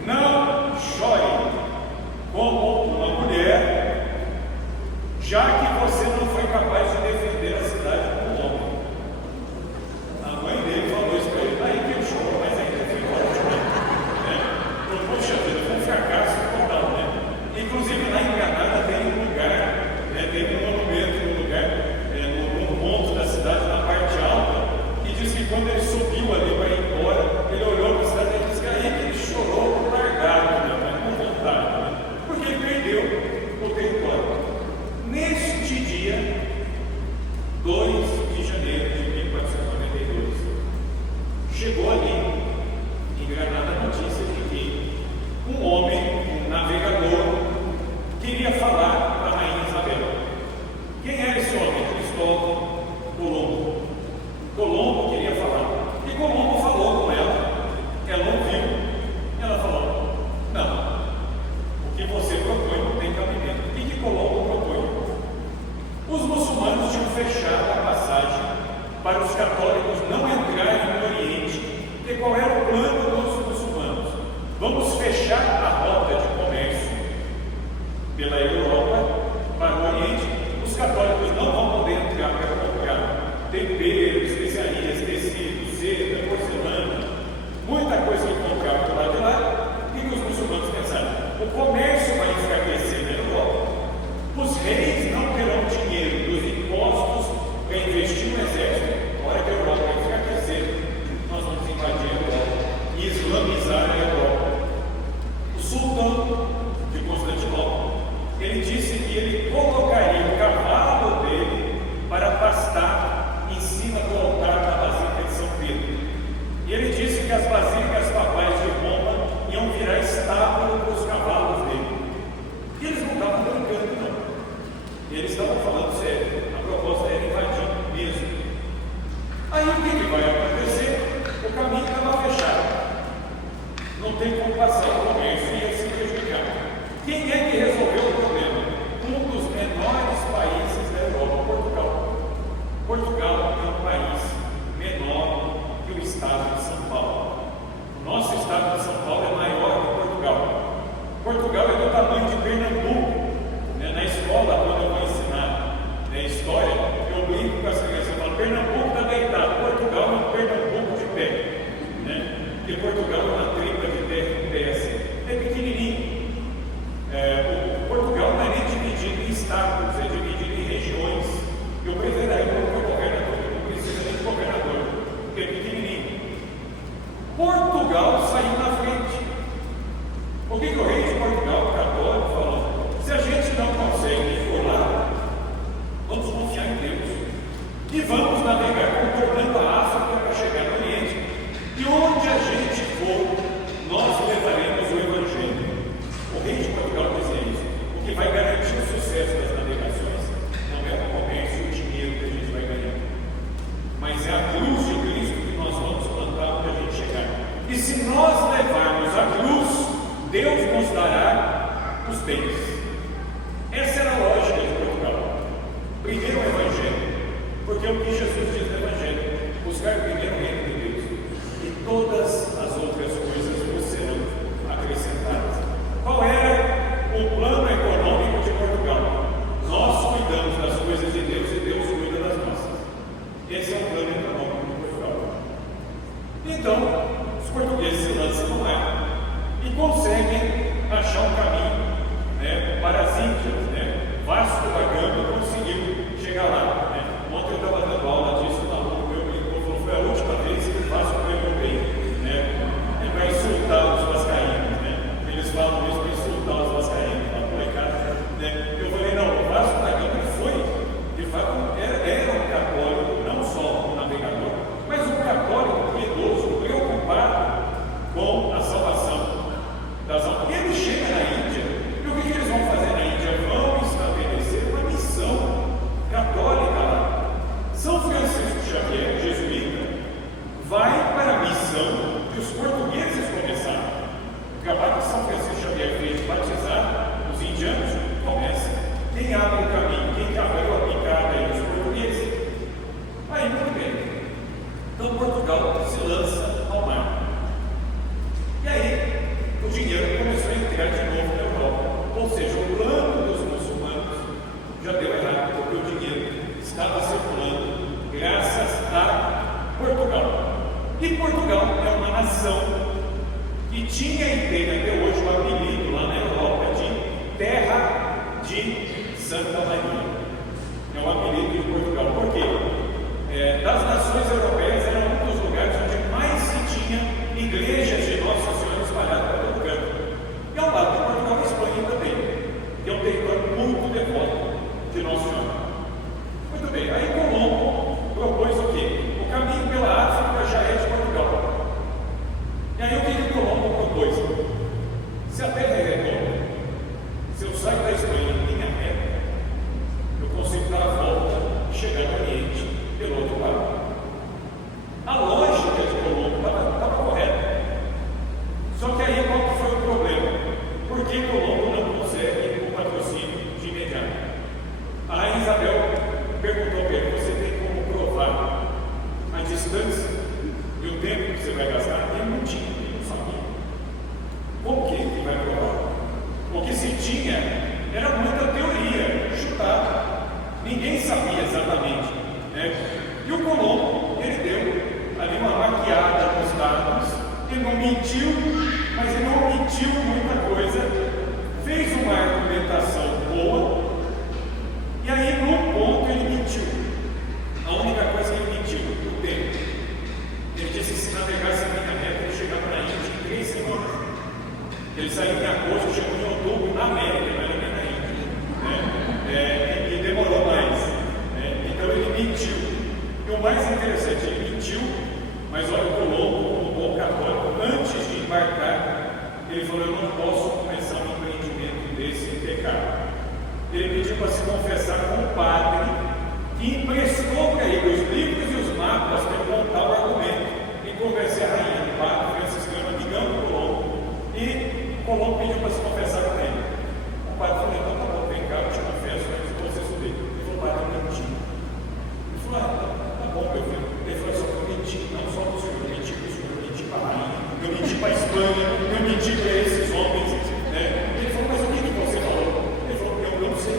não chore como uma mulher, já que você não foi capaz de defender a cidade como homem. A mãe dele falou isso para ele, aí que ele chorou, mas ainda ficou chorando, né? Poxa vida, foi um fracasso total, né? Inclusive lá em Granada tem um lugar, né? Tem um monumento no lugar, no ponto da cidade, na parte alta, que diz que quando ele subiu ali para ir embora, ele olhou para a cidade e disse que aí que ele chorou largado, né? Com vontade, né? Porque ele perdeu o território. Neste dia, 2 de janeiro de 1492, chegou ali em Granada a notícia de que um homem, um navegador, queria falar com a rainha Isabel. Quem era esse homem? Cristóvão Colombo. Colombo queria falar. E Colombo falou com ela. Ela ouviu. Ela falou: não, o que você propõe não tem cabimento. O que Colombo propõe? Os muçulmanos tinham fechado a passagem para os católicos não entrarem no Oriente. E qual era o plano dos muçulmanos? Vamos fechar a rota de comércio pela Europa para o Oriente. Os católicos não vão poder entrar para comprar tempero, especiarias, tecidos, seda, porcelana, muita coisa que comprar por lá de lá. O que os muçulmanos pensaram? O comércio vai enfraquecer na Europa, os reis não terão dinheiro dos impostos para investir no exército. A hora que a Europa enfraquecer, nós vamos invadir a Europa e islamizar a Europa. O sultão de Constantinopla, ele disse que ele colocaria o cavalo dele para pastar em cima do altar da Basílica de São Pedro. E ele disse que as basílicas papais de Roma iam virar estábulo para os cavalos dele. E eles não estavam brincando, não. Eles estavam falando sério. A proposta era invadir mesmo. Aí o que vai acontecer? O caminho estava fechado. Não tem como passar o comércio e ia se prejudicar. Quem é que resolveu o problema? Um dos menores países da Europa, Portugal. Portugal é um país menor que o estado de São Paulo. O nosso estado de São Paulo é maior que Portugal. Portugal é do tamanho de Pernambuco. Na escola, quando eu vou ensinar história, eu brinco com as crianças, eu falo: Pernambuco está deitado, Portugal é um Pernambuco de pé, né? Porque Portugal é uma tripa de terra em pé assim, é pequenininho. Portugal não é nem dividido em estados, é dividido em regiões. Eu preferiria colocar governador, não precisa nem de governador, porque é pequenininho. Portugal saiu na frente. O que o rei de Portugal, católico, falou? Se a gente não consegue ir lá, vamos confiar em Deus e vamos navegar contornando a África para chegar no Oriente. E onde a gente for, bens. Essa era a lógica de Portugal. Primeiro o Evangelho, porque o que Jesus diz no Evangelho: buscar primeiro o reino de Deus, e todas as outras coisas vos serão acrescentadas. Qual era o plano econômico de Portugal? Nós cuidamos das coisas de Deus e Deus cuida das nossas. Esse é o plano econômico de Portugal. Então, os portugueses se lançam no mar e conseguem achar um caminho, né, para as Índias, né? Vasco da Gama conseguiu chegar lá, né? Ontem eu estava dando aula disso na rua, meu amigo falou: foi a última vez que o Vasco ganhou bem, né? Ele vai insultar os vascaínos, né? Eles falam isso para insultar os vascaínos, a molecada, né? Eu falei: não, o Vasco da Gama foi, de fato, era um católico, não só um navegador, mas um católico piedoso, preocupado com a salvação das almas. E ele chega na Índia, e o que eles vão fazer na Índia? Vão estabelecer uma missão católica lá. São Francisco Xavier, jesuíta, vai para a missão que os portugueses começaram. O trabalho que São Francisco Xavier fez de batizar os indianos começa. Quem abre o caminho, quem abriu a picada aí, os portugueses. Aí, muito bem. Então Portugal se lança ao mar. E aí, o dinheiro começou a entrar de novo na Europa. Ou seja, o plano dos muçulmanos já deu errado, porque o dinheiro estava circulando graças a Portugal. E Portugal é uma nação que tinha e tem até hoje o apelido lá na Europa de Terra de Santa Maria. É o apelido de Portugal. Por quê? Das nações europeias era um dos lugares onde mais se tinha igrejas de Nossa Senhora espalhadas por todo canto. E ao lado de Portugal, a Espanha também, que é um território muito devoto de Nossa Senhora. Muito bem, aí Colombo propôs o quê? O caminho pela África já é de Portugal. E aí o que Colombo propôs? Se a terra é redonda, se eu saio da Espanha em linha reta, eu consigo dar a volta e chegar no Oriente pelo outro lado. A lógica de Colombo estava correta. Só que aí qual que foi o problema? Por que Colombo não consegue o patrocínio de imediato? A Rainha Isabel perguntou para ele: você tem como provar a distância e o tempo que você vai gastar? Ele não tinha, ele não sabia. Como que ele vai provar? O que se tinha era muita teoria, chutada. Ninguém sabia exatamente, né? E o Colombo, ele deu ali uma maquiada nos dados. Ele não mentiu, mas ele não omitiu muita coisa. Fez uma argumentação boa. E aí, num ponto, ele mentiu. A única coisa que ele mentiu, o tempo. Ele disse que se navegasse a linha reta, ele chegava na Índia em 3 semanas. Ele saiu em agosto, chegou em outubro na América, mas não na Índia, né? E demorou mais, né? Então ele mentiu. E o mais interessante, ele mentiu, mas olha, o Colombo, como bom católico, antes de embarcar, ele falou: eu não posso começar um empreendimento desse em pecado. Ele pediu para se confessar com o padre, que emprestou para ele os livros e os mapas para ele montar o argumento e convencer a rainha. O padre franciscano, amigão do Colombo, e Colombo pediu para se confessar com ele. O padre falou: então tá bom, vem cá, eu te confesso, mas eu vou ser subir. Ele falou: padre, eu menti. Ele falou: tá bom, meu filho. Ele falou: só que eu menti, não só para o senhor, eu menti para o senhor, eu menti para a rainha, eu menti para a Espanha, eu menti para esses homens, né? Ele falou: mas o que você falou? Ele falou: eu não sei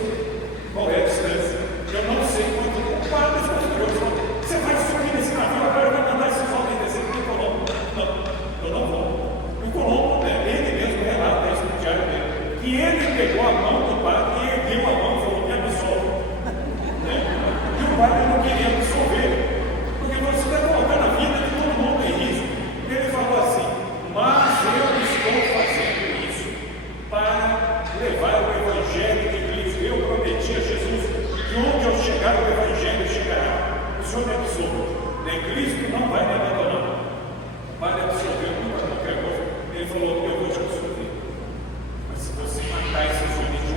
qual é a distância, eu não sei quanto. O padre falou: você vai subir nesse navio agora, vai mandar esses homens descer para o Colombo? Não, eu não vou. O Colombo, né, ele mesmo relata isso no diário dele, que ele pegou a mão do padre e ergueu a mão e falou: me absolve, né? E o padre não queria absolver, porque você está colocando a vida de todo mundo em risco. Ele falou assim: mas eu estou fazendo isso para levar o Evangelho de Cristo. Eu prometi a Jesus que onde eu chegar, o Evangelho chegará. O Senhor me absolve, né? Cristo não vai me abandonar. Vai absorver muito qualquer coisa. Ele falou: eu vou te absolver, mas se você matar esses homens de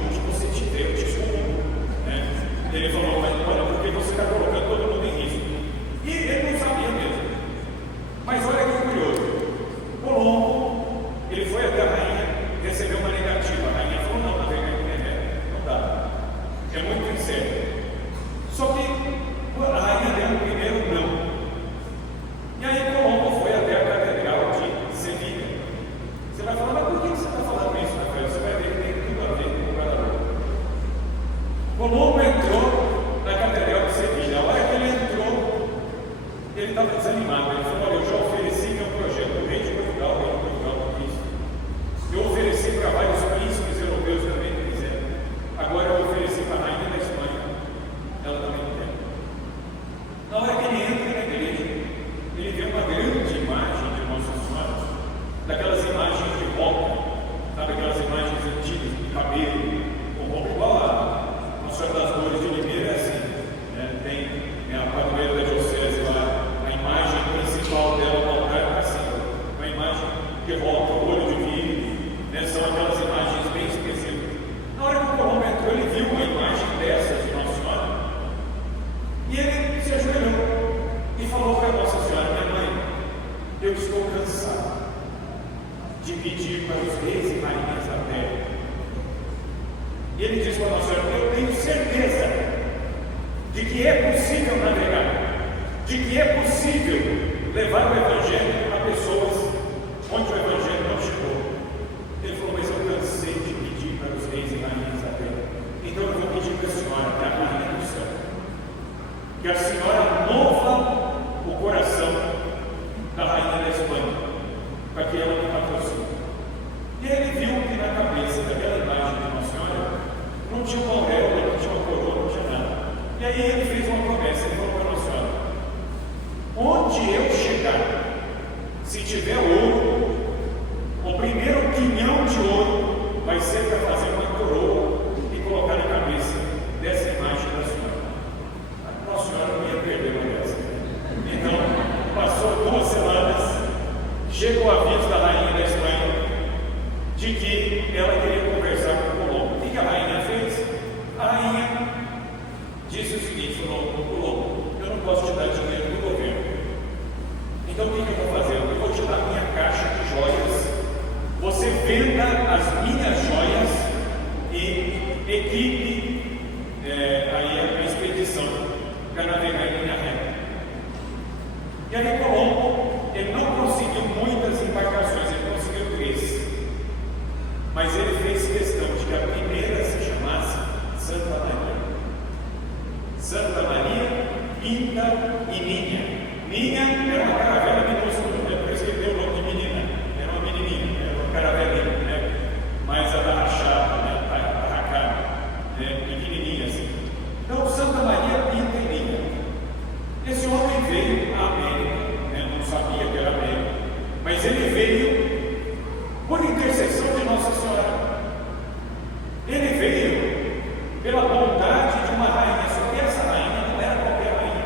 cabelo, com roupa igual a Nossa Senhora das Dores de Limeira, é assim, né? Tem a padroeira da diocese lá, a imagem principal dela no altar, assim, uma imagem que volta o olho de vidro, né? São aquelas imagens bem específicas. Na hora que o Colombo entrou, ele viu uma imagem dessas de Nossa Senhora, e ele se ajoelhou e falou para Nossa Senhora: minha mãe, eu estou cansado de pedir para os reis e rainhas da terra. E ele disse para Nossa Senhora: eu tenho certeza de que é possível navegar, de que é possível levar o Evangelho a pessoas onde o Evangelho não chegou. Ele falou: mas eu cansei de pedir para os reis e rainhas da terra, então eu vou pedir para a senhora, que é a rainha do céu, que a senhora mova o coração da rainha da Espanha, para que ela me patrocine. E ele viu que na cabeça daquela imagem de Nossa Senhora não tinha uma auréola, não tinha uma coroa, não tinha nada. E aí ele fez uma promessa, ele falou para Nossa Senhora: onde eu chegar, se tiver ouro, o primeiro quinhão de ouro vai ser para fazer uma coroa e colocar na cabeça dessa imagem da senhora. A Nossa Senhora não ia perder uma dessa. Então, passou 2 semanas, chegou o aviso da rainha da Espanha de que ela queria conversar com o Colombo. O que a rainha fez? A rainha disse o seguinte: Colombo, eu não posso te dar dinheiro do governo. Então o que eu vou fazer? Eu vou te dar minha caixa de joias. Você venda as minhas joias e equipe aí a expedição para navegar em linha reta. E aí Colombo, ele não conseguiu muitas embarcações, ele conseguiu 3. Mas ele fez questão de que a primeira se chamasse Santa Maria. Santa Maria, Pinta e Ninha. Ninha era uma caravela minúscula, por isso que ele deu o nome de menina. Era uma menininha, era uma caravelinha, né? Mais abarrachada, né? Arracada, né? Pequenininha assim. Então, Santa Maria, Pinta e Ninha. Esse homem veio à América, né? Não sabia que era América, mas ele veio por intercessão de Nossa Senhora. Ele veio pela bondade de uma rainha, só que essa rainha não era qualquer rainha.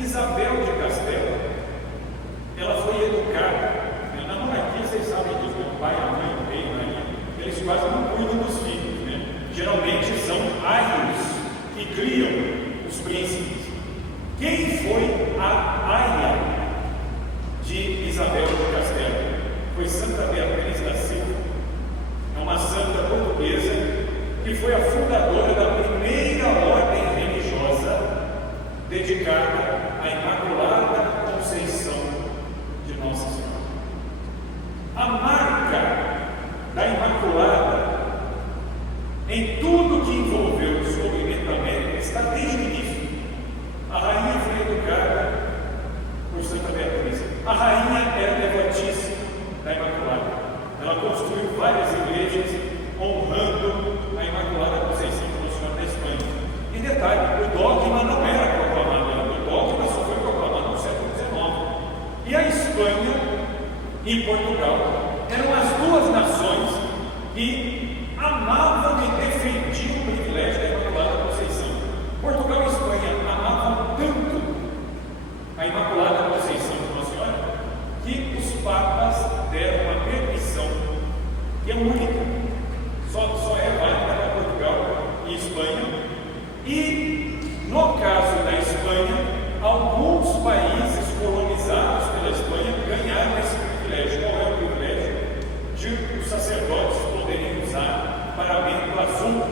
Isabel de Castela, ela foi educada. Na monarquia, vocês sabem disso, o pai, a mãe, o rei, a rainha, eles quase não cuidam dos filhos, né? Geralmente são aios que criam os príncipes. Quem foi a aia de Isabel de Castela? Foi Santa Beatriz da Silva. É uma santa portuguesa que foi a fundadora da primeira ordem religiosa dedicada à Imaculada Conceição de Nossa Senhora. A marca da Imaculada em tudo que envolveu o descobrimento da América está desde o início. A rainha foi educada por Santa Beatriz. A rainha era devotíssima da Imaculada. Ela construiu várias igrejas honrando a Imaculada Conceição de Nossa Senhora da Espanha. E detalhe, o dogma não era proclamado, o dogma só foi proclamado no século XIX. E a Espanha e Portugal eram as 2 nações que amavam e defendiam o privilégio da Imaculada Conceição. Portugal e Espanha amavam tanto a Imaculada Conceição de Nossa Senhora que os papas deram uma permissão que é única, só é válida para Portugal e Espanha. E no caso da Espanha, alguns países colonizados pela Espanha ganharam esse privilégio. Qual é o privilégio? De os sacerdotes poderem usar paramento azul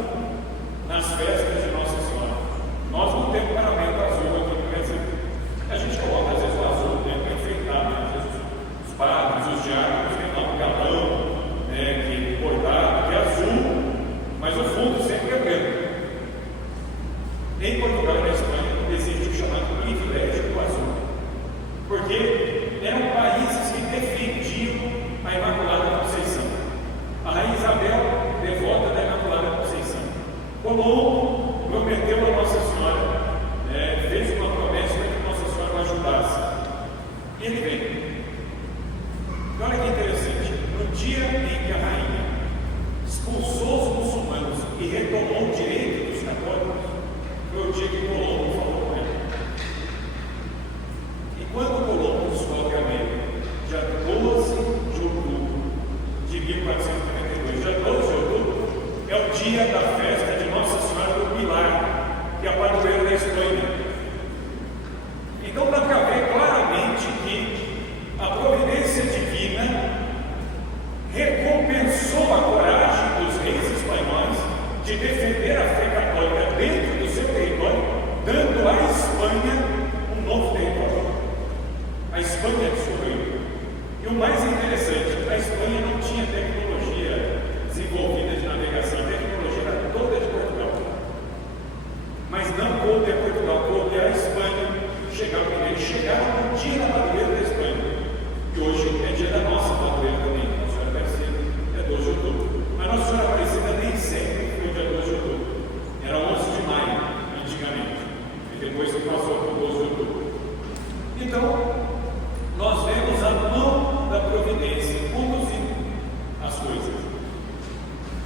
nas festas de Nossa Senhora. Nós não temos paramento azul aqui no Brasil. A gente coloca às vezes o azul, né, para enfeitar, né? Às vezes os padres, os diáconos têm lá um galão, né, que bordado, que é azul, mas o fundo sempre é branco. Em Portugal e na Espanha existe o chamado privilégio do azul, porque eram países que defendiam a Imaculada Conceição. A rainha Isabel, devota da Imaculada Conceição. Colombo prometeu a Nossa Senhora, fez uma promessa para que Nossa Senhora o ajudasse. E ele vem. E olha que interessante, no dia em que a rainha expulsou os muçulmanos retomou o direito dos católicos foi o dia que Colombo falou com ele. E quando Colombo descobre a América, dia 12 de outubro de 1492, dia 12 de outubro é o dia da festa de Nossa Senhora do Pilar, que é a padroeira da Espanha. Então dá para ver claramente que a providência divina recompensou a coragem dos reis espanhóis de defender a fé católica dentro do seu território, dando à Espanha um novo território. A Espanha descobriu. E o mais interessante, a Espanha não tinha tecnologia desenvolvida de navegação, a tecnologia era toda de Portugal. Mas não coube a Portugal, coube a Espanha. Eles chegaram no dia da padroeira da Espanha, que hoje é dia da nossa padroeira também. Nossa Senhora Aparecida é 12 de outubro, mas Nossa Senhora Aparecida nem sempre foi dia 12 de outubro, era 11 de maio antigamente, e depois se passou para o 12 de outubro. Então nós vemos a mão da providência conduzindo as coisas.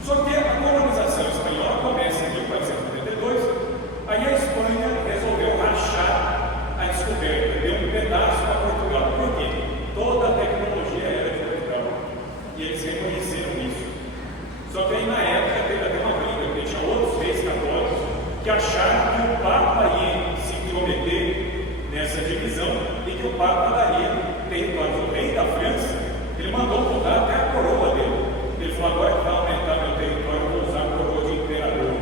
Só que a colonização espanhola começa em 1492, aí a Espanha resolveu rachar a descoberta, deu um pedaço para Portugal. Por quê? Toda a tecnologia era de Portugal. E eles reconheceram isso. Só que aí na época teve até uma briga, porque tinha outros reis católicos que acharam que o Papa ia se intrometer nessa divisão e que o Papa daria território. O rei da França, ele mandou mudar até a coroa dele. Ele falou: agora que vai aumentar meu território, eu vou usar a coroa de imperador.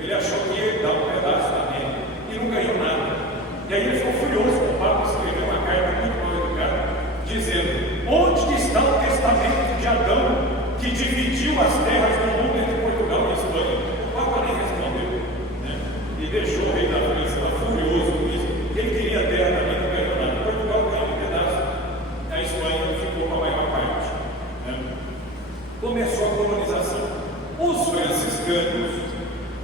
Ele achou que ia dar um pedaço também e não ganhou nada. E aí ele ficou furioso. O Papa escreveu uma carta muito mal educada, dizendo: onde está o testamento de Adão que dividiu as terras do mundo entre Portugal e Espanha? O Papa nem respondeu, né? E deixou o rei da França lá furioso com isso. Ele queria a terra também, não ganhou nada. Portugal ganhou um pedaço, a Espanha ficou com a maior parte, né? Começou a colonização. Os franciscanos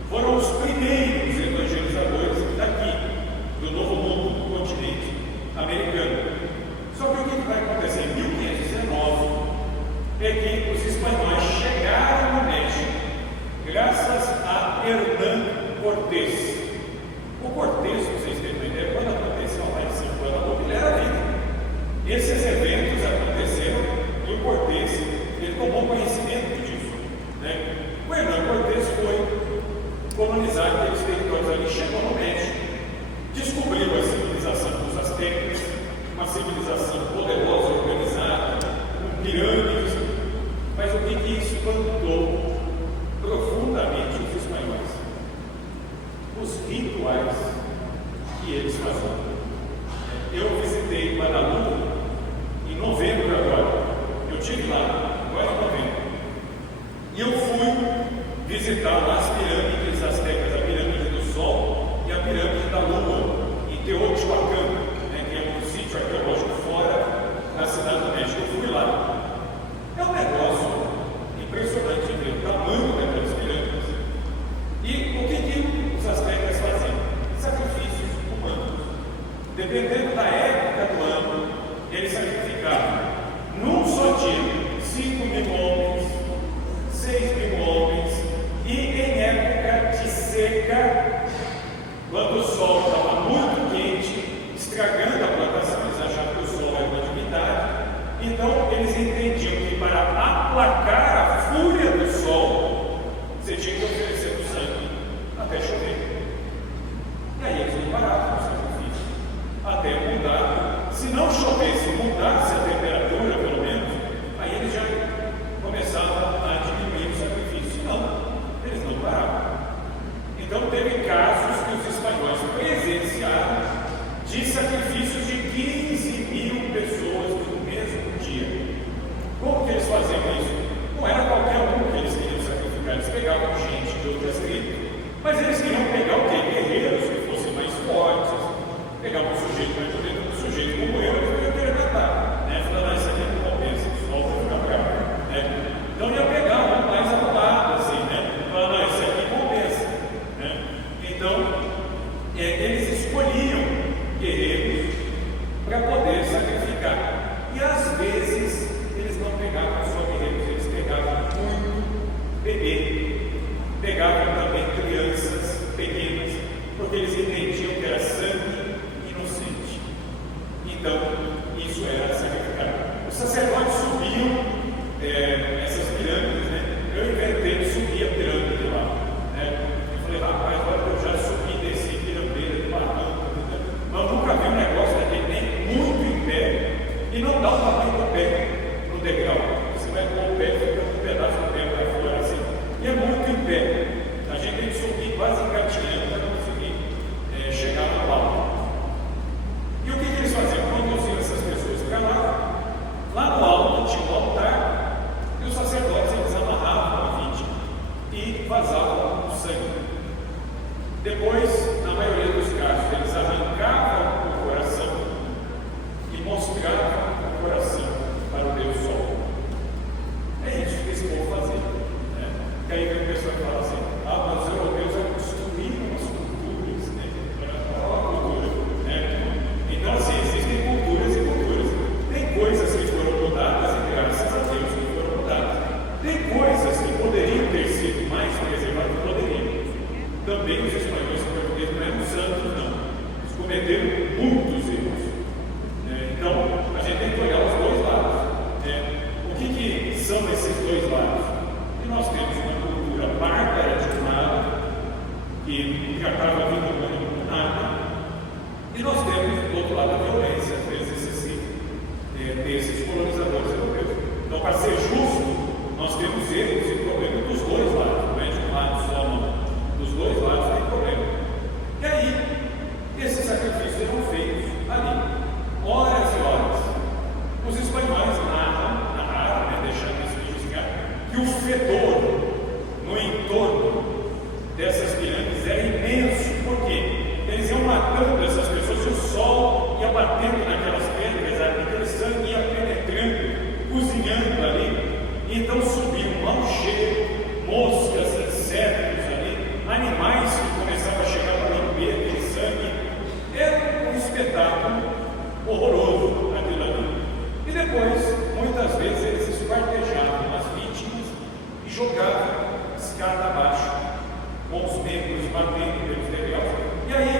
foram os primeiros evangelizadores daqui, do Novo Mundo, do continente americano. Só que o que vai acontecer em 1519 é que os espanhóis chegaram no México graças a Hernán Cortés. O Cortés, vocês têm uma ideia, quando aconteceu a mais de 5 anos, ele era vivo. Esses eventos aconteceram e o Cortés, ele tomou conhecimento disso, né? O Hernán Cortés foi colonizar aqueles territórios ali, chegou no México, descobriu a civilização dos astecas, uma civilização poderosa, organizada, com pirâmides. Mas o que espantou profundamente os espanhóis? Os rituais que eles faziam. Eu visitei Guadalupe em novembro agora. Eu estive lá, agora em novembro. E eu fui visitar lá as pirâmides astecas, a pirâmide do Sol e a pirâmide da Lua, em Teotihuacan, né, que é um sítio arqueológico fora da cidade do México. Eu fui lá. É um negócio impressionante de ver o tamanho daquelas pirâmides. E o que os astecas faziam? Sacrifícios humanos. Dependendo da época do ano, eles sacrificavam num só dia 5.000 homens, 6.000 homens, e em época de seca, quando o sol estava muito quente, estragando a plantação, eles achavam que o sol era uma divindade, então eles entendiam que para aplacar a fúria do sol, você tinha que oferecer o sangue até chover. E aí eles não paravam o sacrifício, até mudar. Se não chovesse, mudasse a temperatura pelo menos, aí eles já começavam a diminuir o sacrifício. Não, eles não paravam. Então teve casos que os espanhóis presenciaram de sacrifícios de 15.000 pessoas no mesmo dia. Como que eles faziam isso? Não era qualquer um que eles queriam sacrificar, eles pegavam gente de outras tribos, mas eles queriam pegar o quê? Guerreiros que fossem mais fortes, pegavam um sujeito mais bonito, um sujeito como eu queria matar, né? Falando, isso aqui não compensa, volta a ficar bravo, né? Então ia pegar um mais arrumado, assim, né? Falando, não, isso aqui compensa, né? Então, eles escolhiam guerreiros para poder sacrificar. E às vezes eles não pegavam só guerreiros, eles pegavam muito bebê. mais preservado que poderiam. Também os espanhóis que portugueses não eram santos, não. Eles cometeram muitos erros. Então, a gente tem que olhar os dois lados. O que são esses dois lados? E nós temos uma cultura bárbara de um lado, que tratava a vida humana como nada, e nós temos, do outro lado, a violência, às vezes excessiva, desses colonizadores europeus. Então, para ser justo, nós temos erros e problemas dos dois lados, não é de um lado só, não. Dos dois lados tem problema. E aí, esses sacrifícios eram feitos ali, horas e horas. Os espanhóis narraram, deixando isso registrado, que o fedor no entorno dessas pirâmides era imenso. Por quê? Eles iam matando essas pessoas e o sol ia batendo naquelas pedras, aquele sangue ia penetrando, cozinhando ali. Então subia um mau cheiro, moscas, insetos ali, animais que começavam a chegar para lamber aquele sangue. Era um espetáculo horroroso aquilo ali. E depois, muitas vezes, eles esquartejavam as vítimas e jogavam escada abaixo, com os membros batendo pelos degraus. E aí,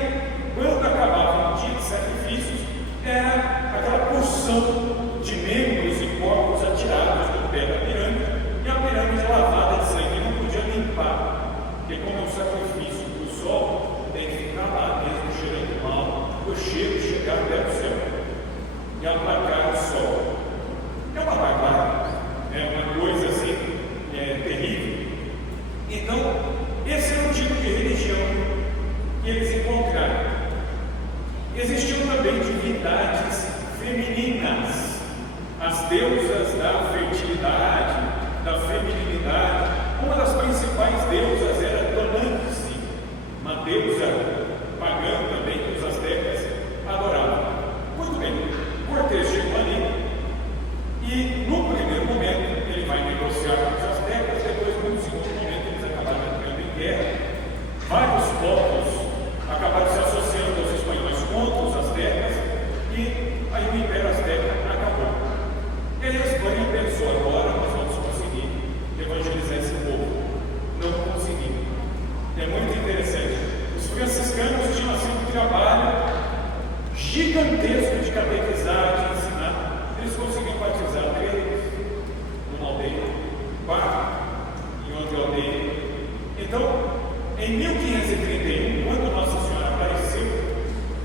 quando acabava o dia de sacrifícios, era aquela porção de membros e corpos atirados do pé da pirâmide, e a pirâmide lavada de sangue não podia limpar, porque como é um sacrifício para o sol, tem que ficar lá mesmo cheirando mal, o cheiro chegar até o céu e aplacar o sol. É uma barbárie, é uma coisa assim terrível. Então, esse é o tipo de religião que eles encontraram. Existiam também divindades femininas, as deusas da fertilidade, da feminilidade. Uma das principais deusas era Tonantzin, uma deusa pagã também que os astecas adoravam. Muito bem, Cortés chegou ali e, no primeiro momento, ele vai negociar com os astecas, depois, no segundo momento, eles acabaram entrando em guerra. Vários povos acabaram se associando aos espanhóis contra os astecas e aí o Império Azteca acabou. E aí a Espanha pensou, agora nós vamos conseguir evangelizar esse povo. Não conseguimos. É muito interessante. Os franciscanos tinham assim um trabalho gigantesco de catequizar, de ensinar. Eles conseguiam batizar 3 numa aldeia, 4 em outra aldeia. Então, em 1531, quando Nossa Senhora apareceu,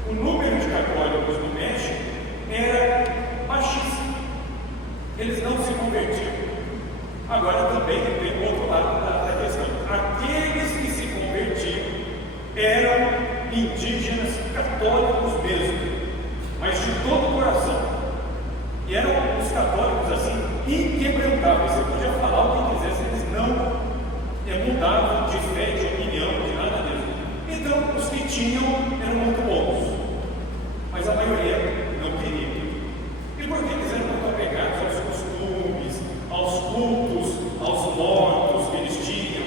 o número de católicos no México era baixíssimo. Eles não se convertiam. Agora também tem o outro lado da questão. Aqueles que se convertiam eram indígenas católicos mesmo, mas de todo o coração. E eram os católicos assim, inquebrantáveis. Você podia falar o que quisesse, eles não mudavam de fé, de opinião, de nada disso. Então, os que tinham eram muito bons, mas a maioria não queria. E por que eles eram muito apegados aos costumes, aos cultos, aos mortos que eles tinham,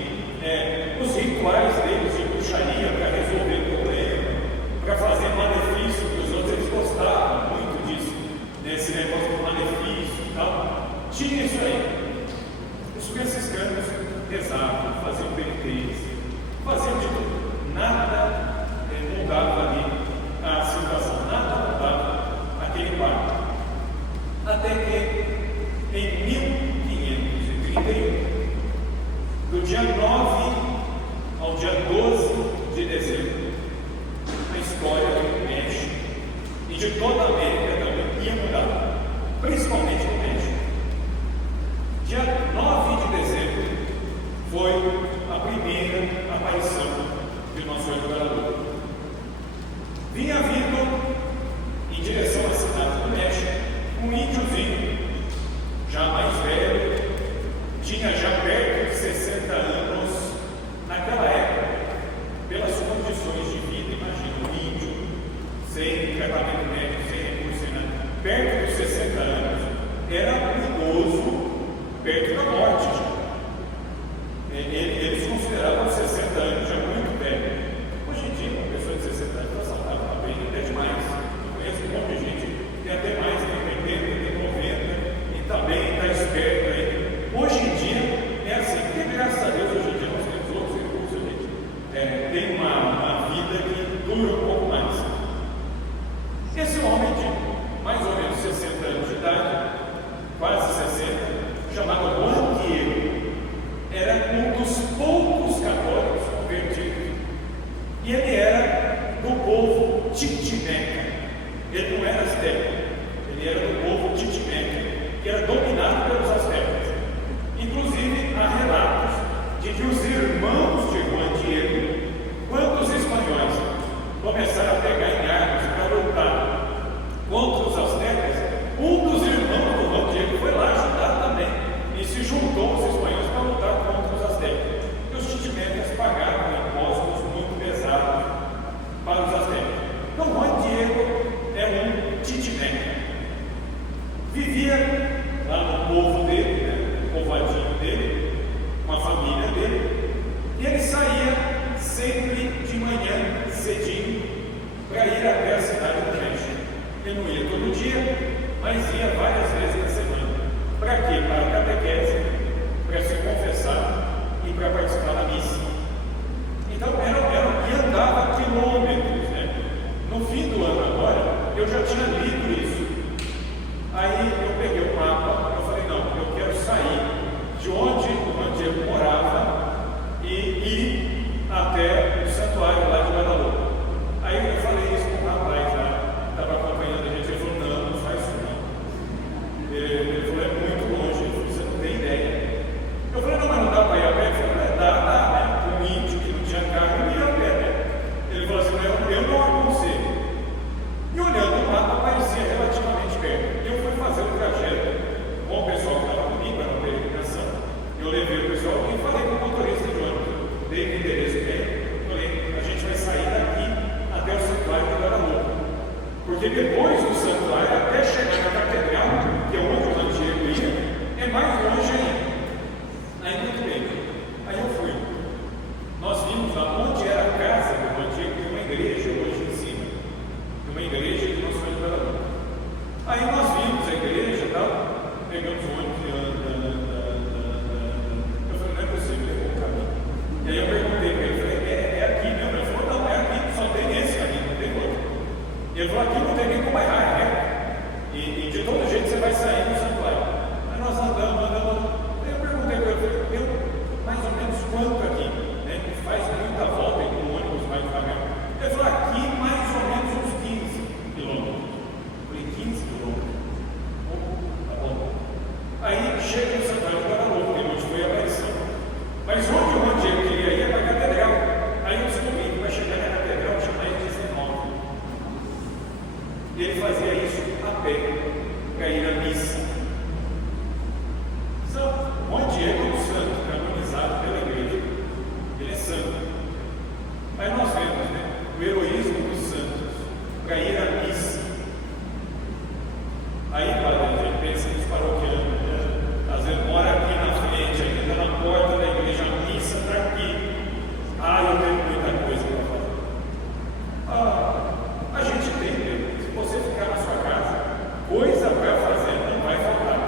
os rituais deles de bruxaria para resolver o problema, para fazer malefício para os outros? Eles gostavam muito disso, desse negócio do malefício e tal. Tinha isso aí. Os franciscanos rezavam, faziam penitência, faziam de tudo. Nada mudava ali a situação, nada mudava aquele quadro. Até que, em 1531, do dia 9 ao dia 12 de dezembro, a história do México e de toda a América também ia mudar, principalmente no México. Dia 9 de dezembro foi a primeira aparição de Nosso Senhor da Luz. Vinha vindo em direção à cidade do México um índiozinho, já mais velho, tinha já perto de 60 anos naquela época, pelas condições de vida. Imagina um índio, sem tratamento médico, sem recurso, sem nada, perto dos 60 anos, era um idoso, perto da morte já. Eles consideravam 60 anos já muito velho. Hoje em dia, uma pessoa de 60 anos está saudável, bem, até demais. Eu conheço um monte de gente que tem até mais, tem 80, tem 90, e está bem, está esperto aí. Hoje em dia, é assim, porque graças a Deus, hoje em dia nós temos Ele não ia todo dia, mas ia várias vezes na semana. Para quê? Para a catequese, para se confessar e para participar da missa. Então, e andava quilômetros, né? No fim do ano agora, eu já tinha lido isso. Aí eu peguei o mapa, eu falei, não, eu quero sair de onde o Diego morava e ir até o santuário lá de Guadalupe. Aí eu falei isso com o rapaz lá, estava acompanhando a gente, ele falou, não faz isso não. Ele falou, é muito longe, ele falou, você não tem ideia. Eu falei, não, mas não dá para ir a pé? Ele falou, dá, né? Um índio que não tinha carro, não ia a pé, né? Ele falou assim, eu não aconselho. E olhando o mapa, parecia relativamente perto. Eu fui fazer o trajeto com o pessoal que estava comigo, era uma peregrinação. Eu levei o pessoal e falei com o motorista de ônibus, dei o endereço dele, falei, a gente vai sair daqui até o santuário de Guadalupe. Porque depois do santuário, até chegar na catedral, que é onde o Diego ia, é mais longe ainda. Aí muito bem, aí eu fui. Nós vimos lá onde era a casa do Diego, de uma igreja hoje em cima, de uma igreja de Nossa Senhora de Guadalupe. Aí nós vimos a igreja e tal, pegamos o ônibus e eu falei, não é possível, eu vou o caminho. E aí eu perguntei para ele, falei, é aqui mesmo? Ele falou, não, é aqui, só tem esse caminho, não tem outro. E ele falou, aqui não tem nem como errar, né? E de todo jeito você vai sair do santuário. Aí nós andamos. Aí eu perguntei para ele, eu mais ou menos quanto aqui? Né? Faz muita volta e o ônibus vai devagar. Ele falou, aqui mais ou menos uns 15 quilômetros. Eu falei, 15 quilômetros? Tá bom. Aí chega no santuário de Guadalupe, que hoje foi a aparição. Mas onde o Diego queria ir é para a catedral. Aí eu descobri que vai chegar na catedral, tinha mais de 19. E ele fazia isso a pé, para ir à missa. O Diego é um santo, canonizado pela igreja. Ele é santo. Aí nós vemos, né, o heroísmo dos santos, para ir à missa. Aí, padre, a gente pensa nos paroquianos, né? Às vezes mora aqui na frente, ainda está na porta da igreja, a missa está aqui. Eu tenho muita coisa para fazer. A gente tem, né? Se você ficar na sua casa, coisa para fazer não vai faltar.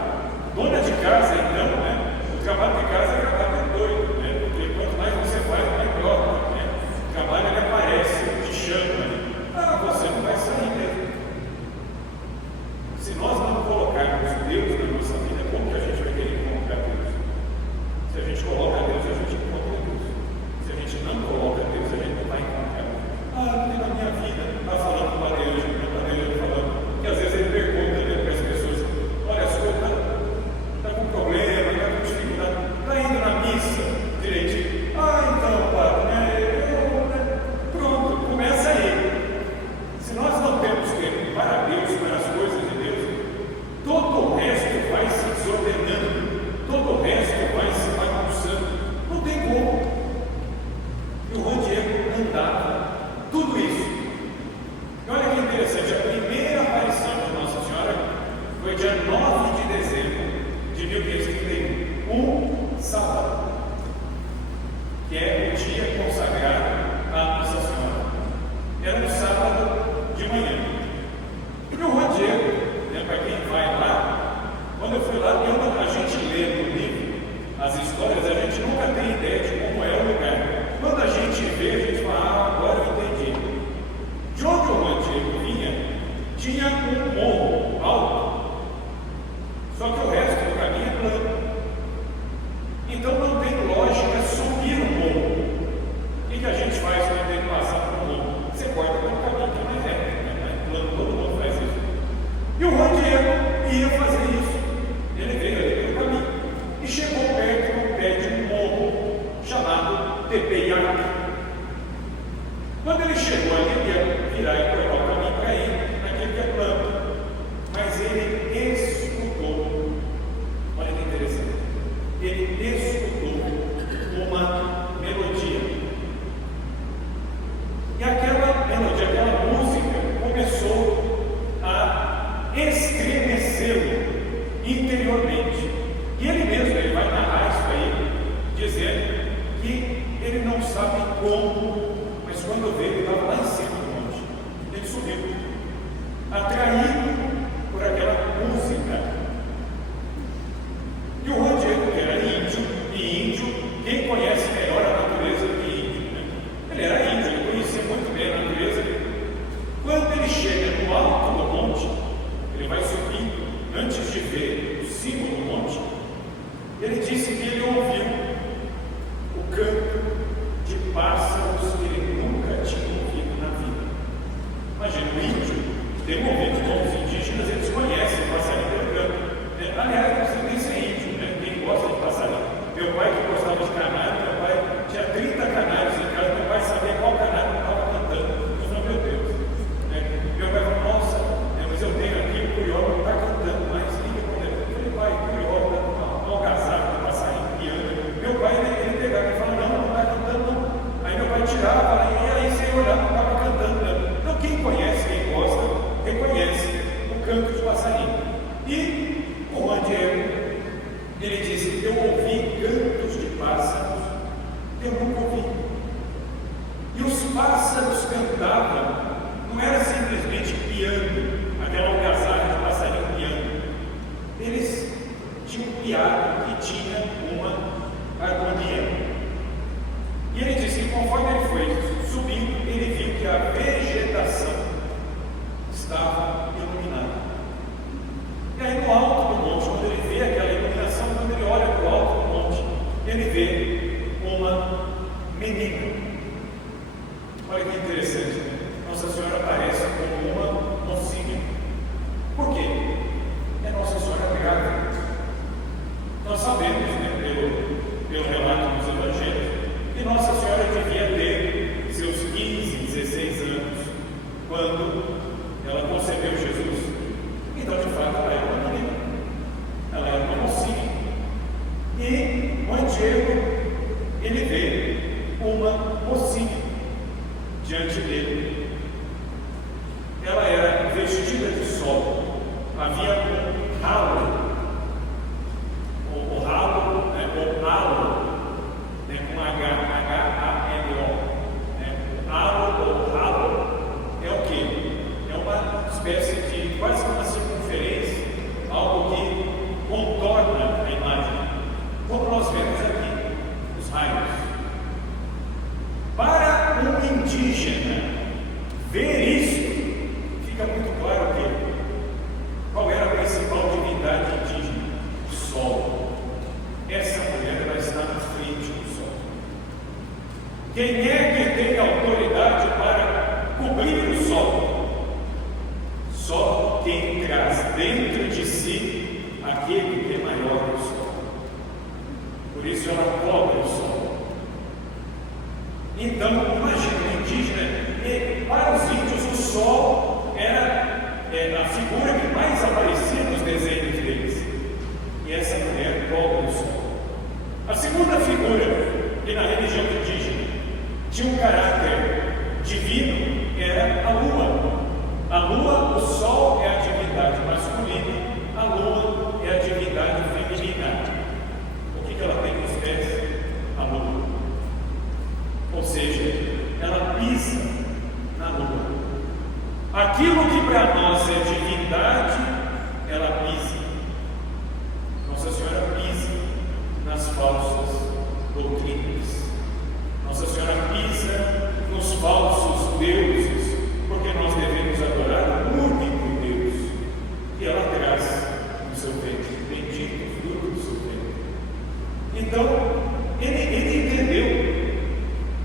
Dona de casa, então, né? O trabalho de casa é trabalho doido, né? Porque quanto mais você faz, mais prova, né? O trabalho ele aparece, te chama. Você não vai sair mesmo. Se nós não colocarmos Deus na nossa vida, como que a gente vai querer colocar Deus? Se a gente coloca Deus, a gente encontra Deus. Se a gente não coloca Deus, a gente não vai encontrar Deus. Tem na minha vida, está falando com a Deus, falando, que às vezes ele pergunta, né, para as pessoas, olha, a sua está com problema, está com dificuldade, está indo na missa direitinho. Então, padre, pronto, começa aí. Se nós não temos tempo para Deus, para as coisas de Deus, todo o resto vai se desordenando, todo o resto vai se bagunçando. Não tem como. E o Diego andava tudo isso. E olha que interessante, a primeira aparição de Nossa Senhora foi dia 9 de dezembro de 1531, um sábado, que é o dia consagrado à Nossa Senhora. Era um sábado de manhã. E o Diego, né, para quem vai lá, quando eu fui lá, a gente lê no livro as histórias, a gente nunca tem ideia de como é o lugar. Quando a gente vê, a gente fala, agora eu entendi. De onde o Diego vinha, tinha um morro alto, só que o resto do caminho é plano. Então não tem lógica subir o morro. O que a gente faz quando tem que passar por um morro? Você corta pelo caminho que é mais reto, né? Plano, todo mundo faz isso. E o Diego ia fazer isso. Ele veio ali pelo caminho e chegou perto do pé de um morro chamado Tepeiac. Quando ele chegou ali, ele ia virar e cortar o caminho para ir naquele que é plano. Mas ele escutou. Olha que interessante. Ele escutou uma melodia. E aquela melodia, aquela música começou a estremecê-lo interiormente. E ele mesmo, ele vai narrar isso aí, dizendo que ele não sabe como, mas quando veio, ele estava lá em cima do monte. Ele menino. Olha que interessante, né? Nossa Senhora aparece como uma mocinha. Por quê? É Nossa Senhora grávida. Nós sabemos, né, pelo relato dos Evangelhos, que Nossa Senhora devia ter seus 15, 16 anos quando ela concebeu Jesus. Então, de fato, ela era uma menina, ela era uma mocinha. E o Diego, ele vê uma mocinha diante dele. Ela era vestida de sol, havia um ralo, o ralo, né, o halo, né, com H-A-L-O, né, o halo ou ralo é o quê? É uma espécie de, quase uma circunferência, algo que contorna a imagem, como nós vemos aqui, os raios. Para um indígena ver isso, fica muito claro que qual era a principal divindade indígena? O sol. Essa mulher vai estar na frente do sol. Quem é que tem autoridade para cobrir o sol? Só quem traz dentro de si aquele que é maior que o sol. Por isso ela cobre o sol. Então, imagina o indígena, e para os índios o sol era a figura que mais aparecia nos desenhos deles. E essa mulher cobre o sol. A segunda figura, que na religião indígena tinha um caráter divino, era a lua. A lua, o sol é a divindade masculina, a lua é a divindade feminina. O que ela tem nos pés? A lua. Ou seja, ela pisa na lua. Aquilo que para nós é divindade, ela pisa. Nossa Senhora pisa nas falsas doutrinas. Nossa Senhora pisa nos falsos deuses, porque nós devemos adorar o único Deus. E ela traz no seu ventre, bendito o fruto do seu ventre. Então, ele entendeu.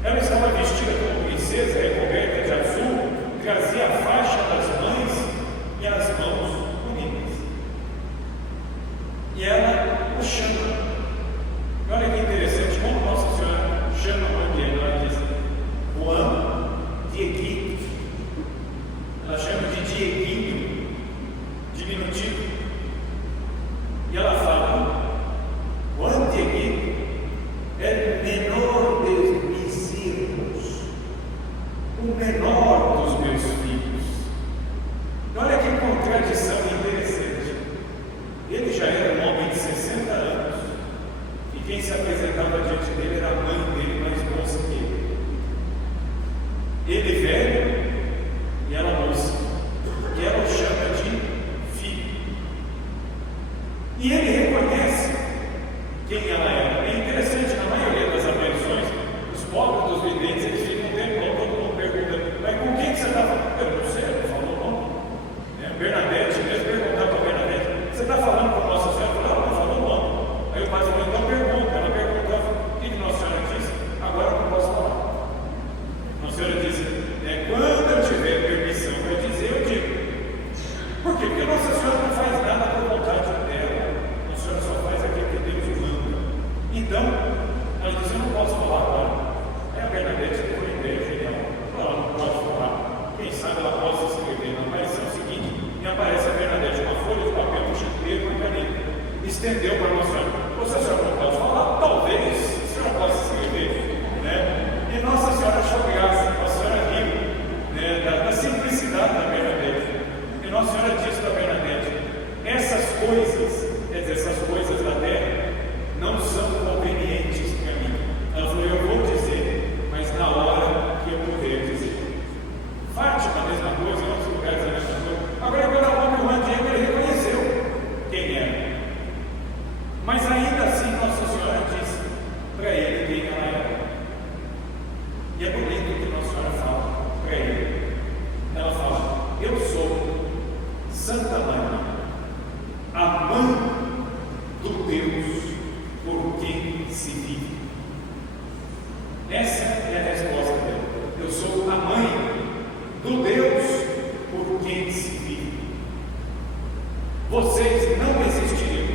Ela estava vestida como princesa, recoberta de azul, trazia a faixa das mães e as mãos bonitas. E ela o chama. E olha que interessante como Nossa Senhora chama o Juan. Ela diz Juan Dieguito. Ela chama de Dieguinho, diminutivo. E ela fala: Juan Dieguito é menor dos mis hijos, o menor dos meus filhos. Olha que contradição interessante. Ele já era um homem de 60 anos, e quem se apresentava diante dele era a mãe dele, mais moça que ele. Ele velho e ela moça, e ela o chama de filho. E ele reconhece quem ela era. É interessante, na maioria das aparições, os pobres dos videntes, eles ficam tempo, todo mundo pergunta: mas com quem que você está falando? Eu não sei, não falou o nome. Bernadette, mesmo perguntar para Bernadette: você está falando com Nossa Senhora? Não, não falou o nome. Aí o padre falou: então pergunta. Ela perguntava: o que Nossa Senhora disse? Agora eu não posso falar. Nossa Senhora disse: Essa é a resposta dela. Eu sou a mãe do Deus por quem se vive. Vocês não existiriam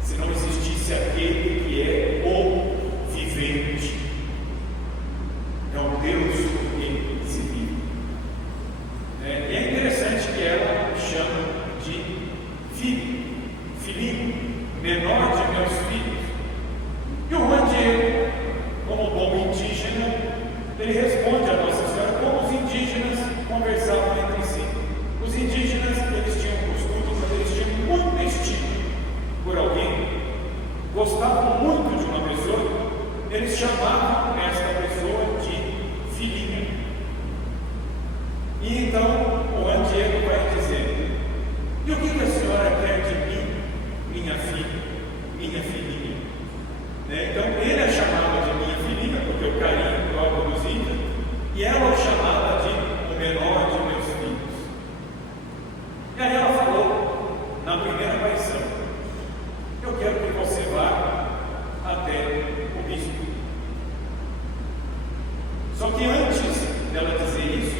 se não existisse aquele que é o vivente. É o Deus por quem se vive. E é interessante que ela chama de filho, filhinho, menor de meus filhos. E o Juan Diego, como bom indígena, ele responde a Nossa Senhora como os indígenas conversavam entre si. Os indígenas, eles tinham costume, mas eles tinham muita estima por alguém, gostavam muito de uma pessoa, eles chamavam esta pessoa de filhinha. E então o Juan Diego vai dizer: e o que a senhora quer de mim, minha filha, minha filhinha? Então ele a chamava de minha filhinha, porque o carinho próprio dos índios, e ela o chamava de o menor de meus filhos. E aí ela falou, na primeira aparição: eu quero que você vá até o bispo. Só que antes dela dizer isso,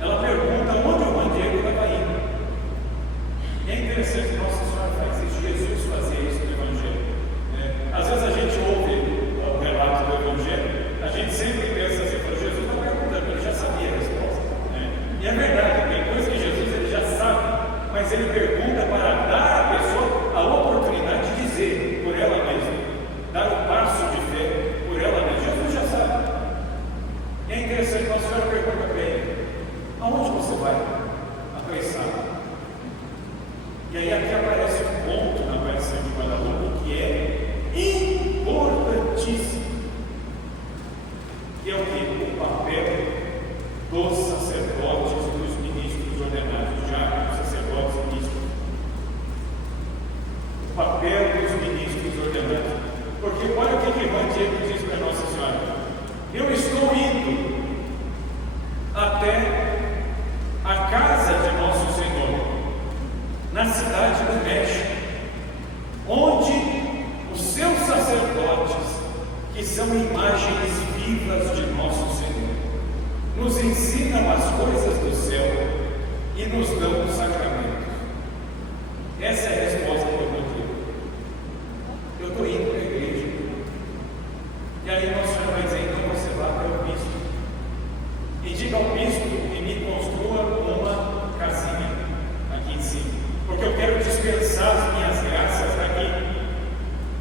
ela pergunta onde o Juan Diego estava indo. E é interessante que Nossa Senhora faz isso, Jesus fazia isso no Evangelho. Às vezes a gente ouve o relato do Evangelho, a gente sempre pensa assim: Jesus está perguntando, ele já sabia a resposta. E é verdade, tem coisas que Jesus ele já sabe, mas ele pergunta para dar à pessoa a oportunidade de dizer por ela mesma, dar o passo de fé por ela mesma. Jesus já sabe. E é interessante, Nossa Senhora pergunta para ele: aonde você vai apressar? E aí aqui aparece um ponto na aparição de Guadalupe que é importantíssimo, que é o que? O papel dos sacerdotes e dos ministros ordenados, diáconos, sacerdotes e ministros. O papel dos ministros ordenados. Porque olha o que Juan Diego diz para Nossa Senhora: eu estou indo até a casa de Nosso Senhor, na cidade do México, onde os seus sacerdotes, que são imagens vivas de Nosso Senhor, nos ensinam as coisas do céu e nos dão os sacramentos. Essa é a resposta que eu vou ter. Eu estou indo para a igreja. E aí Nossa Senhora vai dizer: então você vai para o bispo e diga ao bispo que me construa uma casinha aqui em cima, porque eu quero dispensar as minhas graças daqui,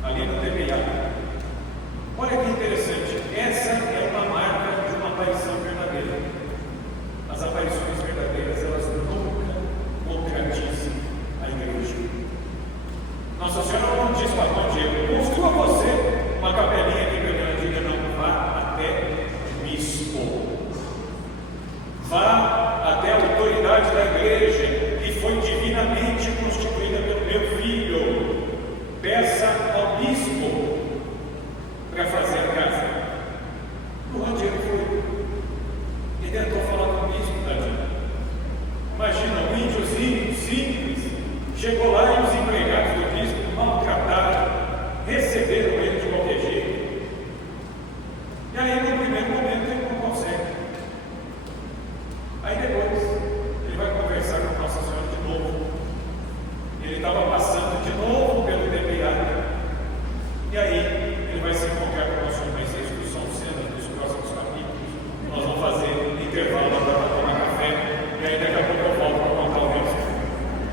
ali no TBA. Olha que interessante, essa é uma marca de uma aparição verdadeira. As aparições verdadeiras, elas nunca contradizem a igreja. Nossa Senhora não diz para Juan Diego: construa você uma capelinha aqui para ela. Diga: não, vá até o bispo, vá até a autoridade da igreja, que foi divinamente constituída pelo meu filho. Peça ao bispo para fazer a casa. O Juan Diego foi e tentou falar com o bispo, tadinho. Imagina, um índiozinho simples chegou lá e os empregados do bispo maltrataram, receberam ele de qualquer jeito. E aí, no primeiro momento, ele não consegue. Aí depois ele vai conversar com Nossa Senhora de novo. Ele estava passando de novo pelo DPA. E aí ele vai se encontrar com o Nosso Senhor. Mas isso são cenas dos próximos capítulos. Nós vamos fazer um intervalo